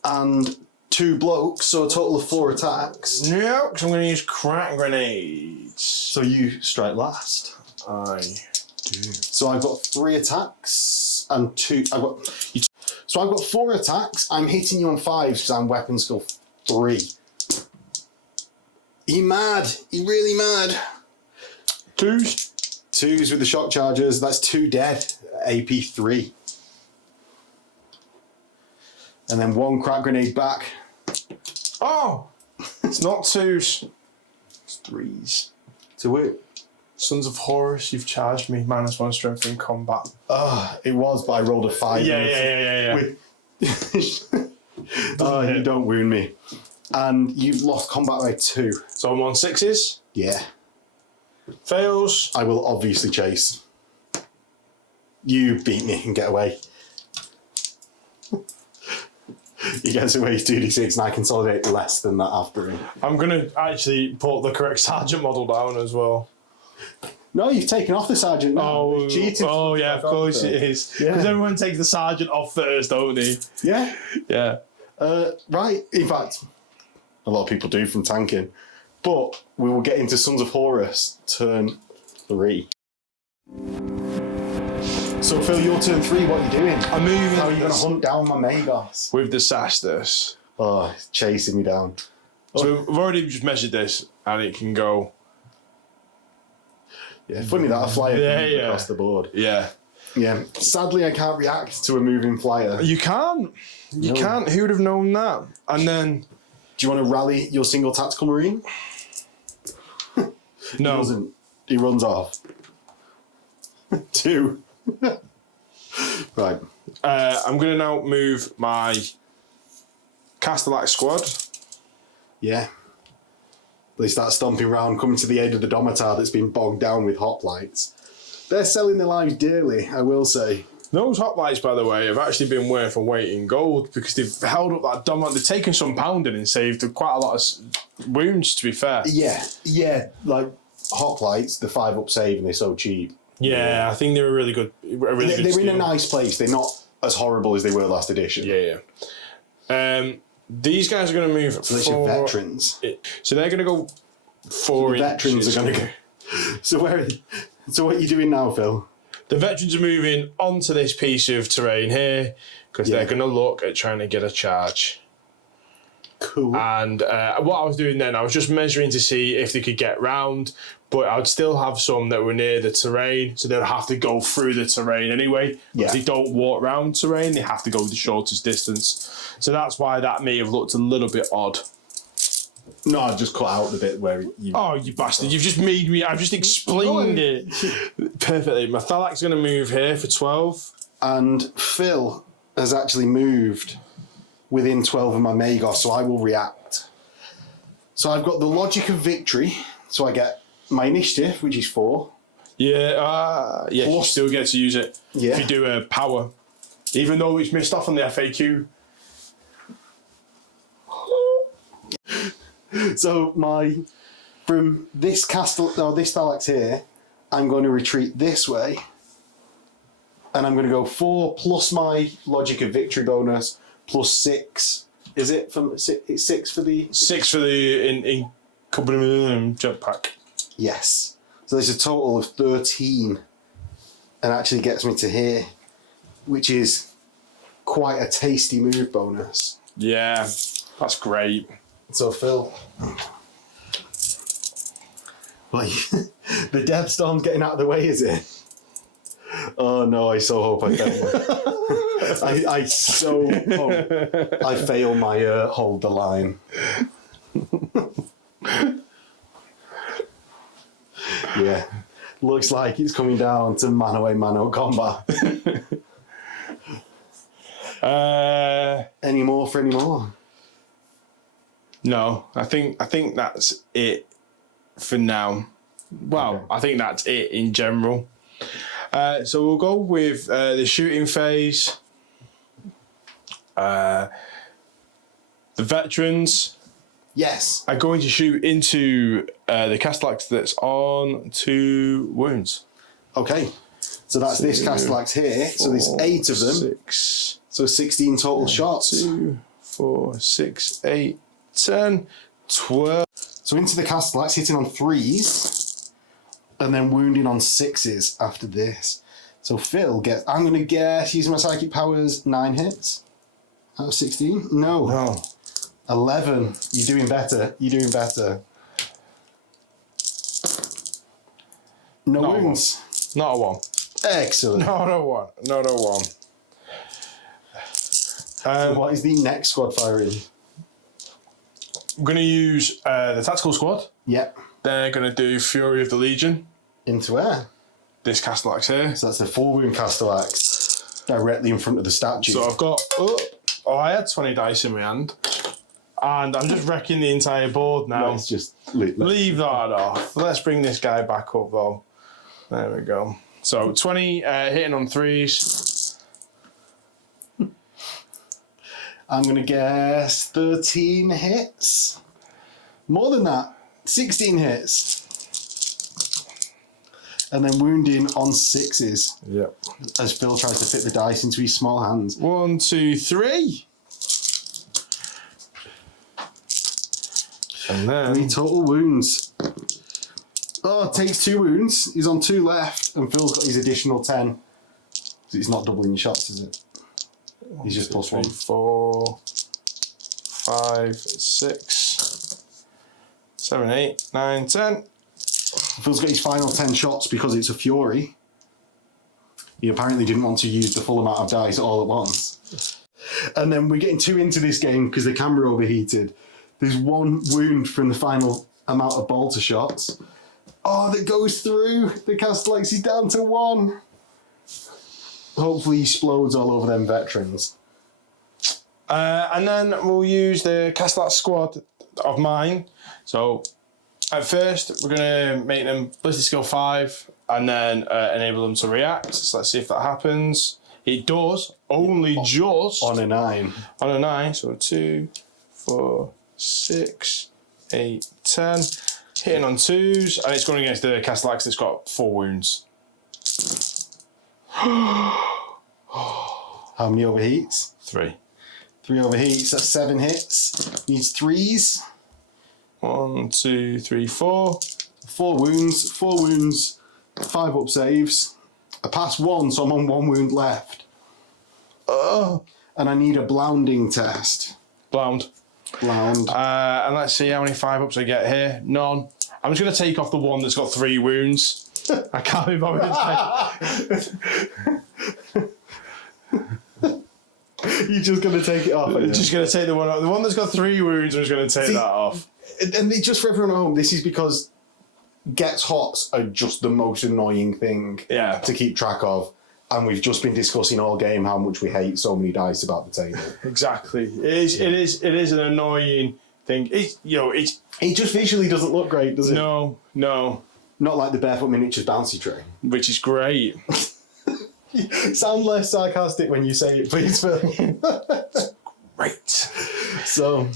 and 2 blokes, so a total of 4 attacks. No, because I'm going to use crack grenades. So you strike last. I do. So I've got 3 attacks and 2. So I've got 4 attacks. I'm hitting you on 5s because I'm weapon skill 3. He mad. He really mad. 2s. 2s with the shock charges. That's 2 dead. AP 3. And then 1 crack grenade back. Oh! It's not 2s. It's 3s. To it. Sons of Horus, you've charged me. -1 strength in combat. It was, but I rolled a 5. Yeah. Oh, you don't wound me. And you've lost combat by 2. So I'm on 6s. Yeah. Fails. I will obviously chase. You beat me and get away. He gets away 2d6 and I consolidate less than that after him. I'm going to actually put the correct sergeant model down as well. No, you've taken off the sergeant now. Oh, You've cheated. yeah, of course it is. Because everyone takes the sergeant off first, don't they? Yeah. Yeah. Right. In fact, a lot of people do from tanking. But we will get into Sons of Horus turn 3. So Phil, your turn 3, what are you doing? I'm moving. How are you going to hunt down my Magos? With the Sastus. Oh, it's chasing me down. So we've already just measured this and it can go... Yeah, funny that a flyer can move across the board. Yeah. Yeah. Sadly, I can't react to a moving flyer. You can't. You can't. Who would have known that? And then... Do you want to rally your single tactical marine? No. He doesn't. He runs off. 2. Right. I'm going to now move my Castellax squad. Yeah. They start stomping around, coming to the aid of the Domitar that's been bogged down with hoplites. They're selling their lives dearly, I will say. Those hoplites, by the way, have actually been worth a weight in gold because they've held up that Domitar. They've taken some pounding and saved quite a lot of wounds, to be fair. Yeah, like hoplites, the 5-up save, and they're so cheap. Yeah, I think they're a really good. They're in a nice place. They're not as horrible as they were last edition. Yeah. These guys are going to move. So that's your veterans. So they're going to go 4 The veterans are going to go. So what are you doing now, Phil? The veterans are moving onto this piece of terrain here because they're going to look at trying to get a charge. Cool. And what I was doing then, I was just measuring to see if they could get round, but I would still have some that were near the terrain, so they'd have to go through the terrain anyway. Yeah. If they don't walk round terrain, they have to go the shortest distance. So that's why that may have looked a little bit odd. No, I just cut out the bit where you... Oh, you bastard. You've just made me... I've just explained it perfectly. My Thalak's going to move here for 12. And Phil has actually moved within 12 of my Magos, so I will react. So I've got the logic of victory, so I get my initiative, which is 4. Yeah, you Plus- still get to use it Yeah. if you do a power. Even though it's missed off on the FAQ. So from this castle, no, this Thalax here, I'm going to retreat this way. And I'm going to go 4 plus my logic of victory bonus plus 6. Is it from 6? It's 6 for the... 6 for the in jetpack. Yes. So there's a total of 13. And actually gets me to here, which is quite a tasty move bonus. Yeah, that's great. So Phil, like the Death Storm's getting out of the way, is it? Oh no! I so hope I fail. I so hope I fail my hold the line. Yeah, looks like it's coming down to mano a mano combat. Any more for any more? No, I think that's it for now. Well, Okay. I think that's it in general. So we'll go with the shooting phase. The veterans Yes. are going to shoot into the Castellax that's on 2 wounds. Okay. So that's this Castellax here. So there's 8 of them. 6, So 16 total shots. 2, 4, 6, 8, 10, 12. So into the Castellax, hitting on 3s, and then wounding on 6s after this. So Phil gets, I'm going to guess, using my psychic powers, 9 hits out of 16? No. No. 11. You're doing better. You're doing better. No Not a wounds. Not a 1. Excellent. Not a 1. Not a 1. So what is the next squad firing? I'm going to use the tactical squad. Yep. They're going to do Fury of the Legion. Into where? This Castellax here. So that's the 4-wound Castellax directly in front of the statue. So I've got... Oh, I had 20 dice in my hand. And I'm just wrecking the entire board now. Let's just Leave that off. Let's bring this guy back up, though. There we go. So 20 hitting on 3s. I'm going to guess 13 hits. More than that. 16 hits. And then wounding on 6s Yep. as Phil tries to fit the dice into his small hands. 1, 2, 3. And 3 then... total wounds. Oh, takes 2 wounds. He's on 2 left, and Phil's got his additional 10. So he's not doubling your shots, is it? He's just plus 1. 4, 5, 6, 7, 8, 9, 10. Phil's got his final 10 shots because it's a Fury. He apparently didn't want to use the full amount of dice all at once. And then we're getting 2 into this game because the camera overheated. There's 1 wound from the final amount of bolter shots. Oh, that goes through. The Castellax is down to 1. Hopefully he explodes all over them veterans. And then we'll use the Castellax squad of mine. So at first, we're going to make them ballistic skill 5 and then enable them to react. So let's see if that happens. It does, only just On a 9. on a 9. So 2, 4, 6, 8, 10. Hitting on 2s, and it's going against the Castellax that's got 4 wounds. How many overheats? 3. 3 overheats. That's 7 hits. Needs 3s. 1, 2, 3, 4. 4 wounds. 4 wounds. 5 up saves. I passed 1, so I'm on 1 wound left. Oh. And I need a blounding test. Blound. Lounge. And let's see how many 5-ups I get here. None. I'm just going to take off the one that's got 3 wounds. I can't be bothered. You're just going to take it off. I'm just going to take the one that's got 3 wounds. I'm just going to take that off. And just for everyone at home, this is because gets hots are just the most annoying thing to keep track of. And we've just been discussing all game how much we hate so many dice about the table. Exactly. It is an annoying thing. It just visually doesn't look great, does it? No. Not like the Bearfoot Miniatures bouncy tray. Which is great. Sound less sarcastic when you say it, please, Phil. Great. So,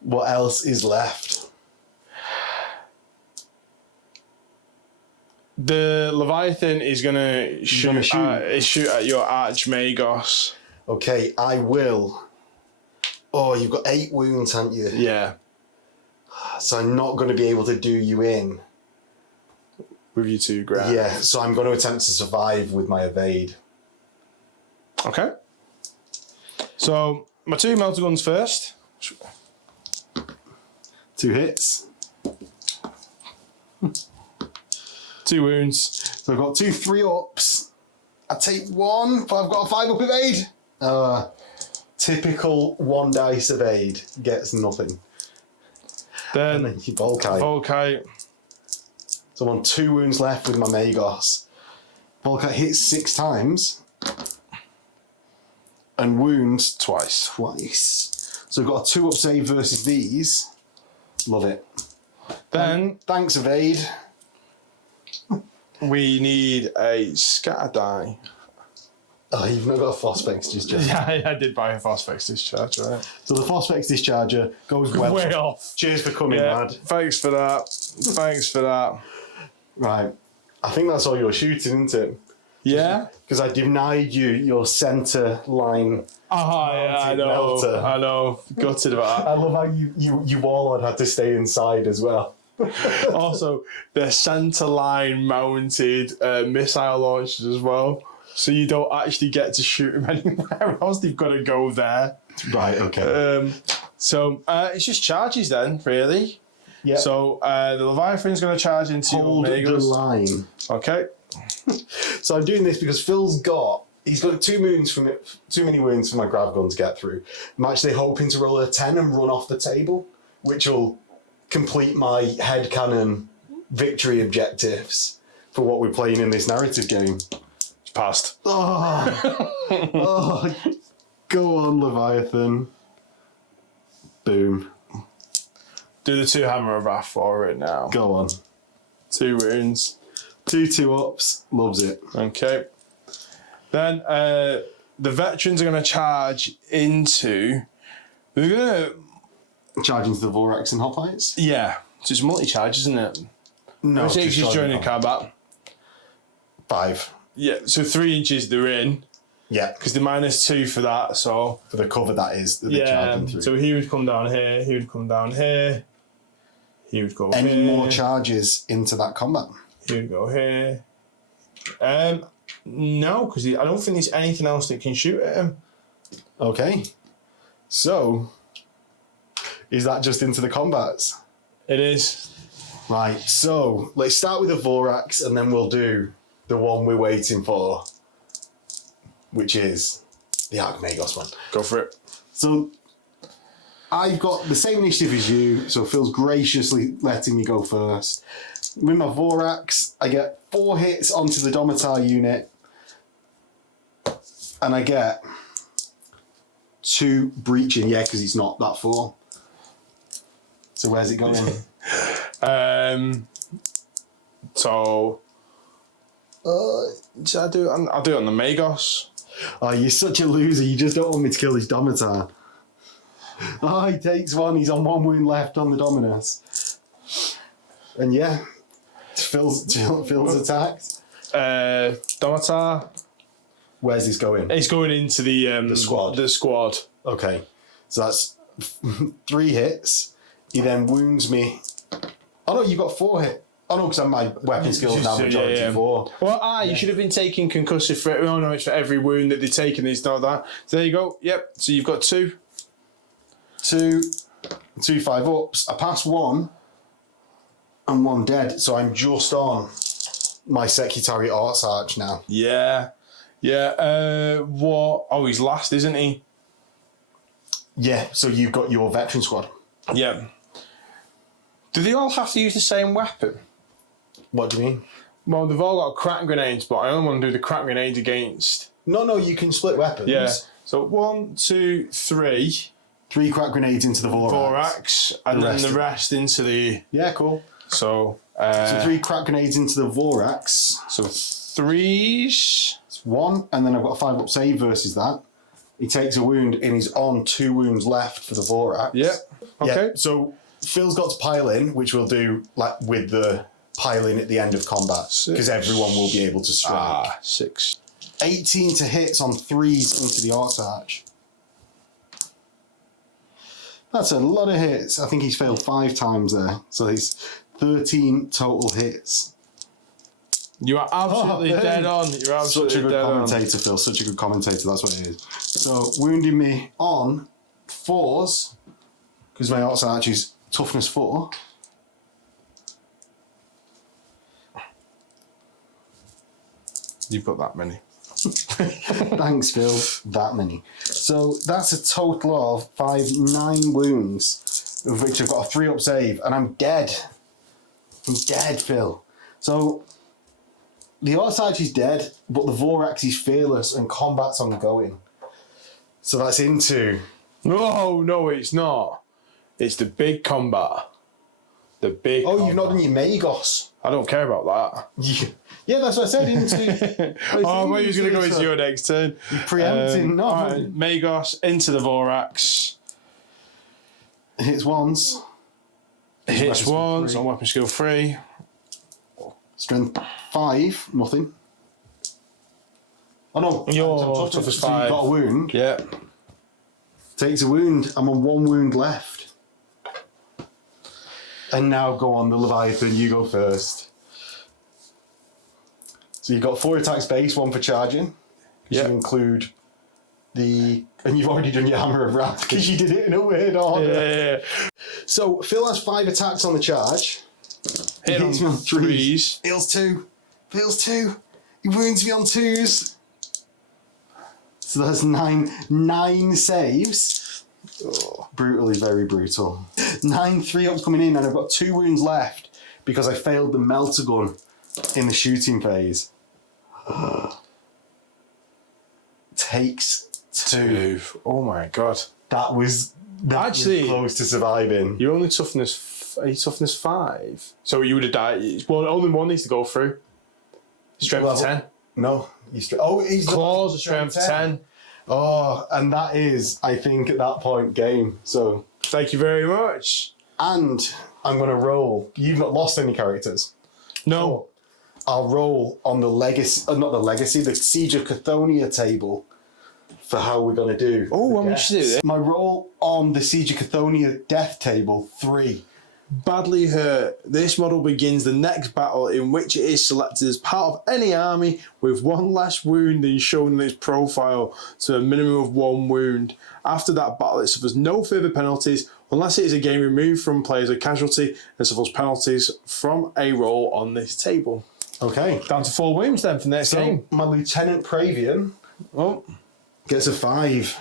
what else is left? The Leviathan is going to shoot at your Archmagos. Okay, I will. Oh, you've got 8 wounds, haven't you? Yeah. So I'm not going to be able to do you in. With your 2 grabs. Yeah, so I'm going to attempt to survive with my evade. Okay. So, my 2 melter guns first. 2 hits. 2 wounds. So I've got 2 3-ups. I take 1, but I've got a 5-up evade. Typical 1 dice evade. Gets nothing. Then you Volkite. Volkite. So I'm on 2 wounds left with my Magos. Volkite hits 6 times. And wounds Twice. So I've got a 2-up save versus these. Love it. Then Thanks, evade. we need a scatter die. Oh, you've not got a Phosphex discharge. Yeah, I did buy a Phosphex discharge, right? So the Phosphex discharger goes well. Way off. Cheers for coming, lad. Thanks for that. Right. I think that's all you're shooting, isn't it? Yeah? Because I denied you your centre line. I know. Melter. I know. Gutted about I love how you warlord had to stay inside as well. that. Also, the centre line mounted missile launchers as well. So you don't actually get to shoot them anywhere else. They've got to go there. Right, okay. So it's just charges then, really. Yeah. So the Leviathan's going to charge into Hold your the Magos. line. Okay. So I'm doing this because he's got too many wounds for my grav gun to get through. I'm actually hoping to roll a 10 and run off the table, which will complete my headcanon victory objectives for what we're playing in this narrative game. Passed. Oh, go on, Leviathan. Boom. Do the 2 hammer of wrath for it now. Go on. 2 wounds. 2 2-ups. Loves it. Okay. Then the veterans are going to charge into. They're going to. Charge into the Vorax and Hoplites? Yeah. So it's multi-charge, isn't it? No. It's just joining combat. 5. Yeah. So 3 inches they're in. Yeah. Because they're -2 for that. So. For the cover that is that they're charging through. So he would come down here. He would come down here. He would go Any here. more charges into that combat? He would go here. No, because I don't think there's anything else that can shoot at him. Okay. So, is that just into the combats? It is. Right, so let's start with the Vorax and then we'll do the one we're waiting for, which is the Archmagos one. Go for it. So, I've got the same initiative as you, so Phil's graciously letting me go first. With my Vorax, I get 4 hits onto the Domitar unit, and I get 2 breaching, because it's not that 4. So where's it going? So should I do it? I'll do it on the Magos. Oh, you're such a loser. You just don't want me to kill his Domitar. Oh, he takes 1. He's on 1 wound left on the Dominus. And yeah, Phil's attacked. Domitar. Where's this going? It's going into the squad. The squad. Okay, so that's 3 hits. He then wounds me. Oh no, you got 4 hit. Oh no, because my weapon skill is now majority 4. Well, you should have been taking concussive for. Oh no, it's for every wound that they're taking. It's not that. So there you go. Yep. So you've got 2. 2. 2 5-ups. I pass one and one dead, so I'm just on my Secretary Arts Arch now. Yeah. Yeah. What? Oh, he's last, isn't he? Yeah, so you've got your veteran squad. Yeah. Do they all have to use the same weapon? What do you mean? Well, they've all got crack grenades, but I only want to do the crack grenades against. No, you can split weapons. Yeah. So 1, 2, 3. 3 crack grenades into the Vorax. Vorax, and then the rest into the. Yeah, cool. So. So 3 crack grenades into the Vorax. So 3s. It's 1, and then I've got a 5-up save versus that. He takes a wound, and he's on 2 wounds left for the Vorax. Yep. Okay. Yeah, so Phil's got to pile in, which we'll do like with the pile in at the end of combat, because everyone will be able to strike. 6. 18 to hits on 3s into the Arts Arch. That's a lot of hits. I think he's failed 5 times there. So he's 13 total hits. You are absolutely dead on. You're absolutely Such a good dead commentator, on. Phil. Such a good commentator. That's what it is. So wounding me on 4s, because my Arts Arch is toughness 4. You've got that many. Thanks, Phil. That many. So that's a total of 9 wounds, of which I've got a 3-up save, and I'm dead. I'm dead, Phil. So the Arts Arch is dead, but the Vorax is fearless and combat's ongoing. So that's into... No, it's not. It's the big combat. The big Oh, combat. you've not done your Magos. I don't care about that. Yeah, that's what I said. Into... I thought you was going to go into your next turn. You're preempting. No. All right, Magos into the Vorax. Hits once. Hits weapon once skill on weapon skill 3. Strength 5. Nothing. Oh, no. Your toughest So you've 5. got a wound. Yeah. Takes a wound. I'm on 1 wound left. And now go on, the Leviathan. You go first. So you've got 4 attacks base, 1 for charging. Yeah. You include the... And you've already done your Hammer of Wrath because you did it in a weird order. Yeah. So Phil has 5 attacks on the charge. Hit He hits me on 3s. Fails 2. Fails 2. He wounds me on 2s. So that's 9 saves. Oh, brutally, very brutal. 9 3-ups coming in, and I've got 2 wounds left because I failed the melter gun in the shooting phase. Takes 2. Oh my god. That was Actually, close to surviving. You're only toughness. Are you toughness 5? So you would have died. Well, only one needs to go through. Strength 10. No. He's Claws of strength 10. Oh, and that is, I think, at that point, game. So, Thank you very much. and I'm going to roll. You've not lost any characters. No. I'll roll on the legacy, the Siege of Cathonia table for how we're going to do. Oh, the I'm deaths. interested in it. My roll on the Siege of Cathonia death table, 3. Badly hurt. This model begins the next battle in which it is selected as part of any army with 1 less wound than shown in its profile, so a minimum of 1 wound. After that battle, it suffers no further penalties unless it is a game removed from players or casualty and suffers penalties from a roll on this table. Okay. Down to 4 wounds then for the next game. My Lieutenant Pravian Oh, gets a 5.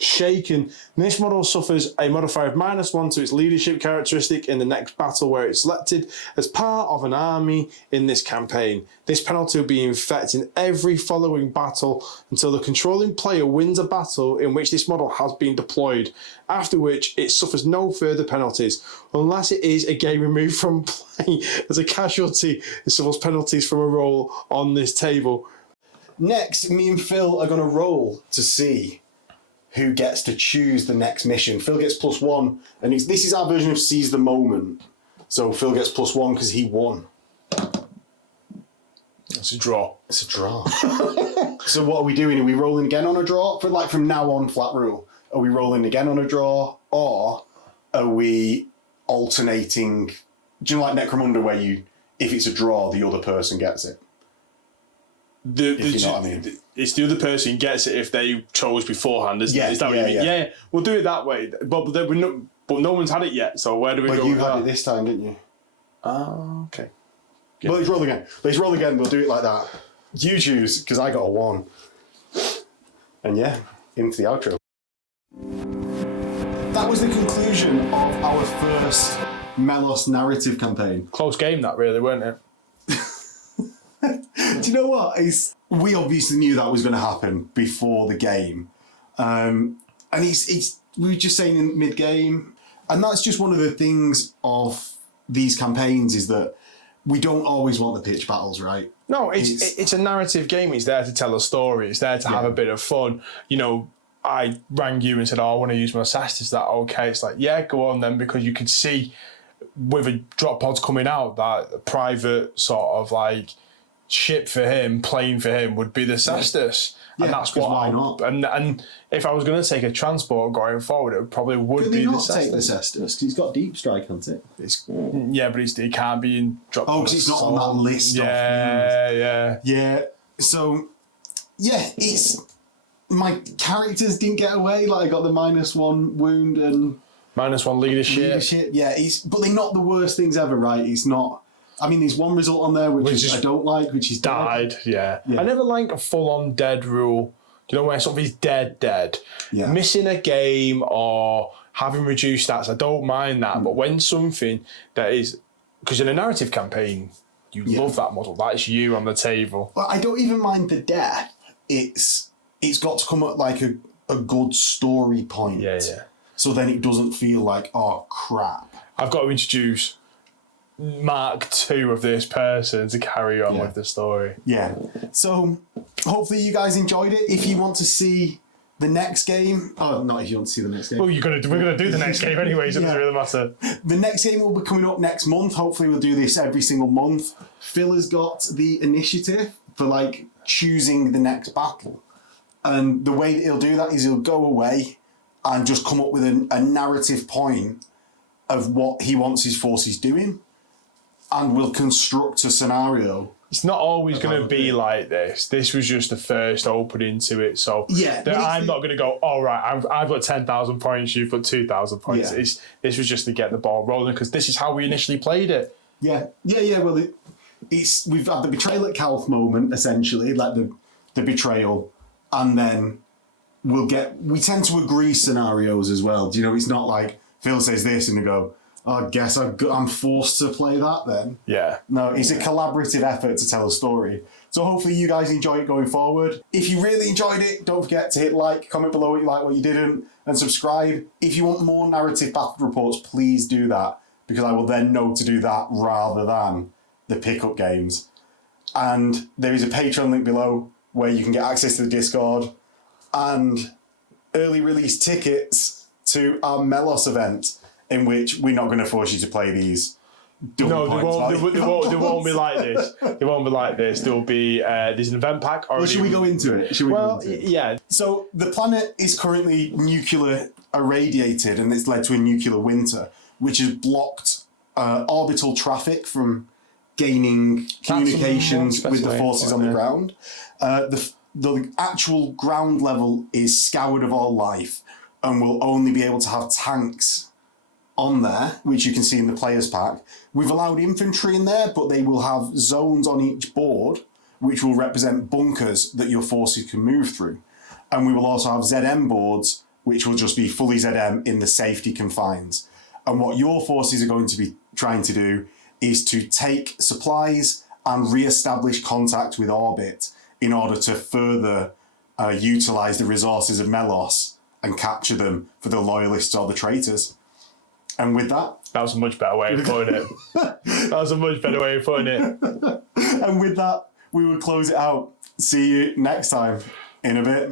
shaken. This model suffers a modifier of -1 to its leadership characteristic in the next battle where it's selected as part of an army in this campaign. This penalty will be in effect in every following battle until the controlling player wins a battle in which this model has been deployed, after which it suffers no further penalties, unless it is a game removed from play as a casualty and suffers penalties from a roll on this table. Next, me and Phil are going to roll to see who gets to choose the next mission. Phil gets +1, and this is our version of Seize the Moment. So Phil gets +1 because he won. It's a draw. It's a draw. So what are we doing? Are we rolling again on a draw? From now on, flat rule. Are we rolling again on a draw, or are we alternating? Do you know, like Necromunda, where if it's a draw, the other person gets it? If you know what I mean. It's the other person gets it if they chose beforehand, isn't Yeah, it? Is that what you mean? Yeah. We'll do it that way. But we're not. But no one's had it yet, so where do we But go you with had that? it this time, didn't you? Oh, okay. Well, let's roll again. We'll do it like that. You choose, because I got a 1. And yeah, into the outro. That was the conclusion of our first Melos narrative campaign. Close game, that really, weren't it? Do you know what? We obviously knew that was going to happen before the game. And we were just saying in mid-game, and that's just one of the things of these campaigns is that we don't always want the pitch battles, right? No, it's a narrative game. It's there to tell a story. It's there to have a bit of fun. You know, I rang you and said, I want to use my assassin. Is that okay? It's like, yeah, go on then, because you could see with a drop pods coming out that a private sort of like ship for him, plane for him would be the Cestus. Yeah, and that's because what why not? And if I was going to take a transport going forward, it probably would Could be they the not Cestus. take the Cestus? Because he's got deep strike, hasn't it? Yeah, but it can't be in drop. Oh, because it's not on that list. Yeah. So, yeah, it's my characters didn't get away. Like I got the -1 wound and -1 leadership. Yeah, but they're not the worst things ever, right? It's not. I mean, there's one result on there which is I don't like, which is died. Yeah. I never like a full-on dead rule. Do you know where something's dead? Yeah. Missing a game or having reduced stats, I don't mind that. But when something that is, because in a narrative campaign, you love that model. That's you on the table. Well, I don't even mind the death. It's got to come at like a good story point. Yeah. So then it doesn't feel like, oh crap. I've got to introduce Mark II of this person to carry on with the story. Yeah. So hopefully you guys enjoyed it. If you want to see the next game, not if you want to see the next game. Well, we're gonna do the next game anyway, so it doesn't really matter. The next game will be coming up next month. Hopefully we'll do this every single month. Phil has got the initiative for like choosing the next battle. And the way that he'll do that is he'll go away and just come up with a narrative point of what he wants his forces doing. And we'll construct a scenario. It's not always going to be like this. This was just the first opening to it. So I'm not going to go, all right, I've got 10,000 points, you've got 2,000 points. Yeah. This was just to get the ball rolling because this is how we initially played it. Yeah. Well, we've had the betrayal at Calth moment, essentially, like the betrayal. And then we tend to agree scenarios as well. Do you know, it's not like Phil says this and we go, I guess I'm forced to play that then. Yeah. No, it's a collaborative effort to tell a story. So hopefully you guys enjoy it going forward. If you really enjoyed it, don't forget to hit like, comment below what you like, what you didn't, and subscribe. If you want more narrative battle reports, please do that, because I will then know to do that rather than the pickup games. And there is a Patreon link below where you can get access to the Discord and early release tickets to our Melos event, in which we're not going to force you to play these. They won't be like this. They won't be like this. There'll be there's an event pack. Well, should we go into it? Yeah. So the planet is currently nuclear irradiated, and it's led to a nuclear winter, which has blocked orbital traffic from gaining communications with the forces on the ground. The actual ground level is scoured of all life, and will only be able to have tanks on there, which you can see in the players pack. We've allowed infantry in there, but they will have zones on each board, which will represent bunkers that your forces can move through. And we will also have ZM boards, which will just be fully ZM in the safety confines. And what your forces are going to be trying to do is to take supplies and re-establish contact with orbit in order to further utilise the resources of Melos and capture them for the loyalists or the traitors. And with that... That was a much better way of putting it. And with that, we will close it out. See you next time in a bit.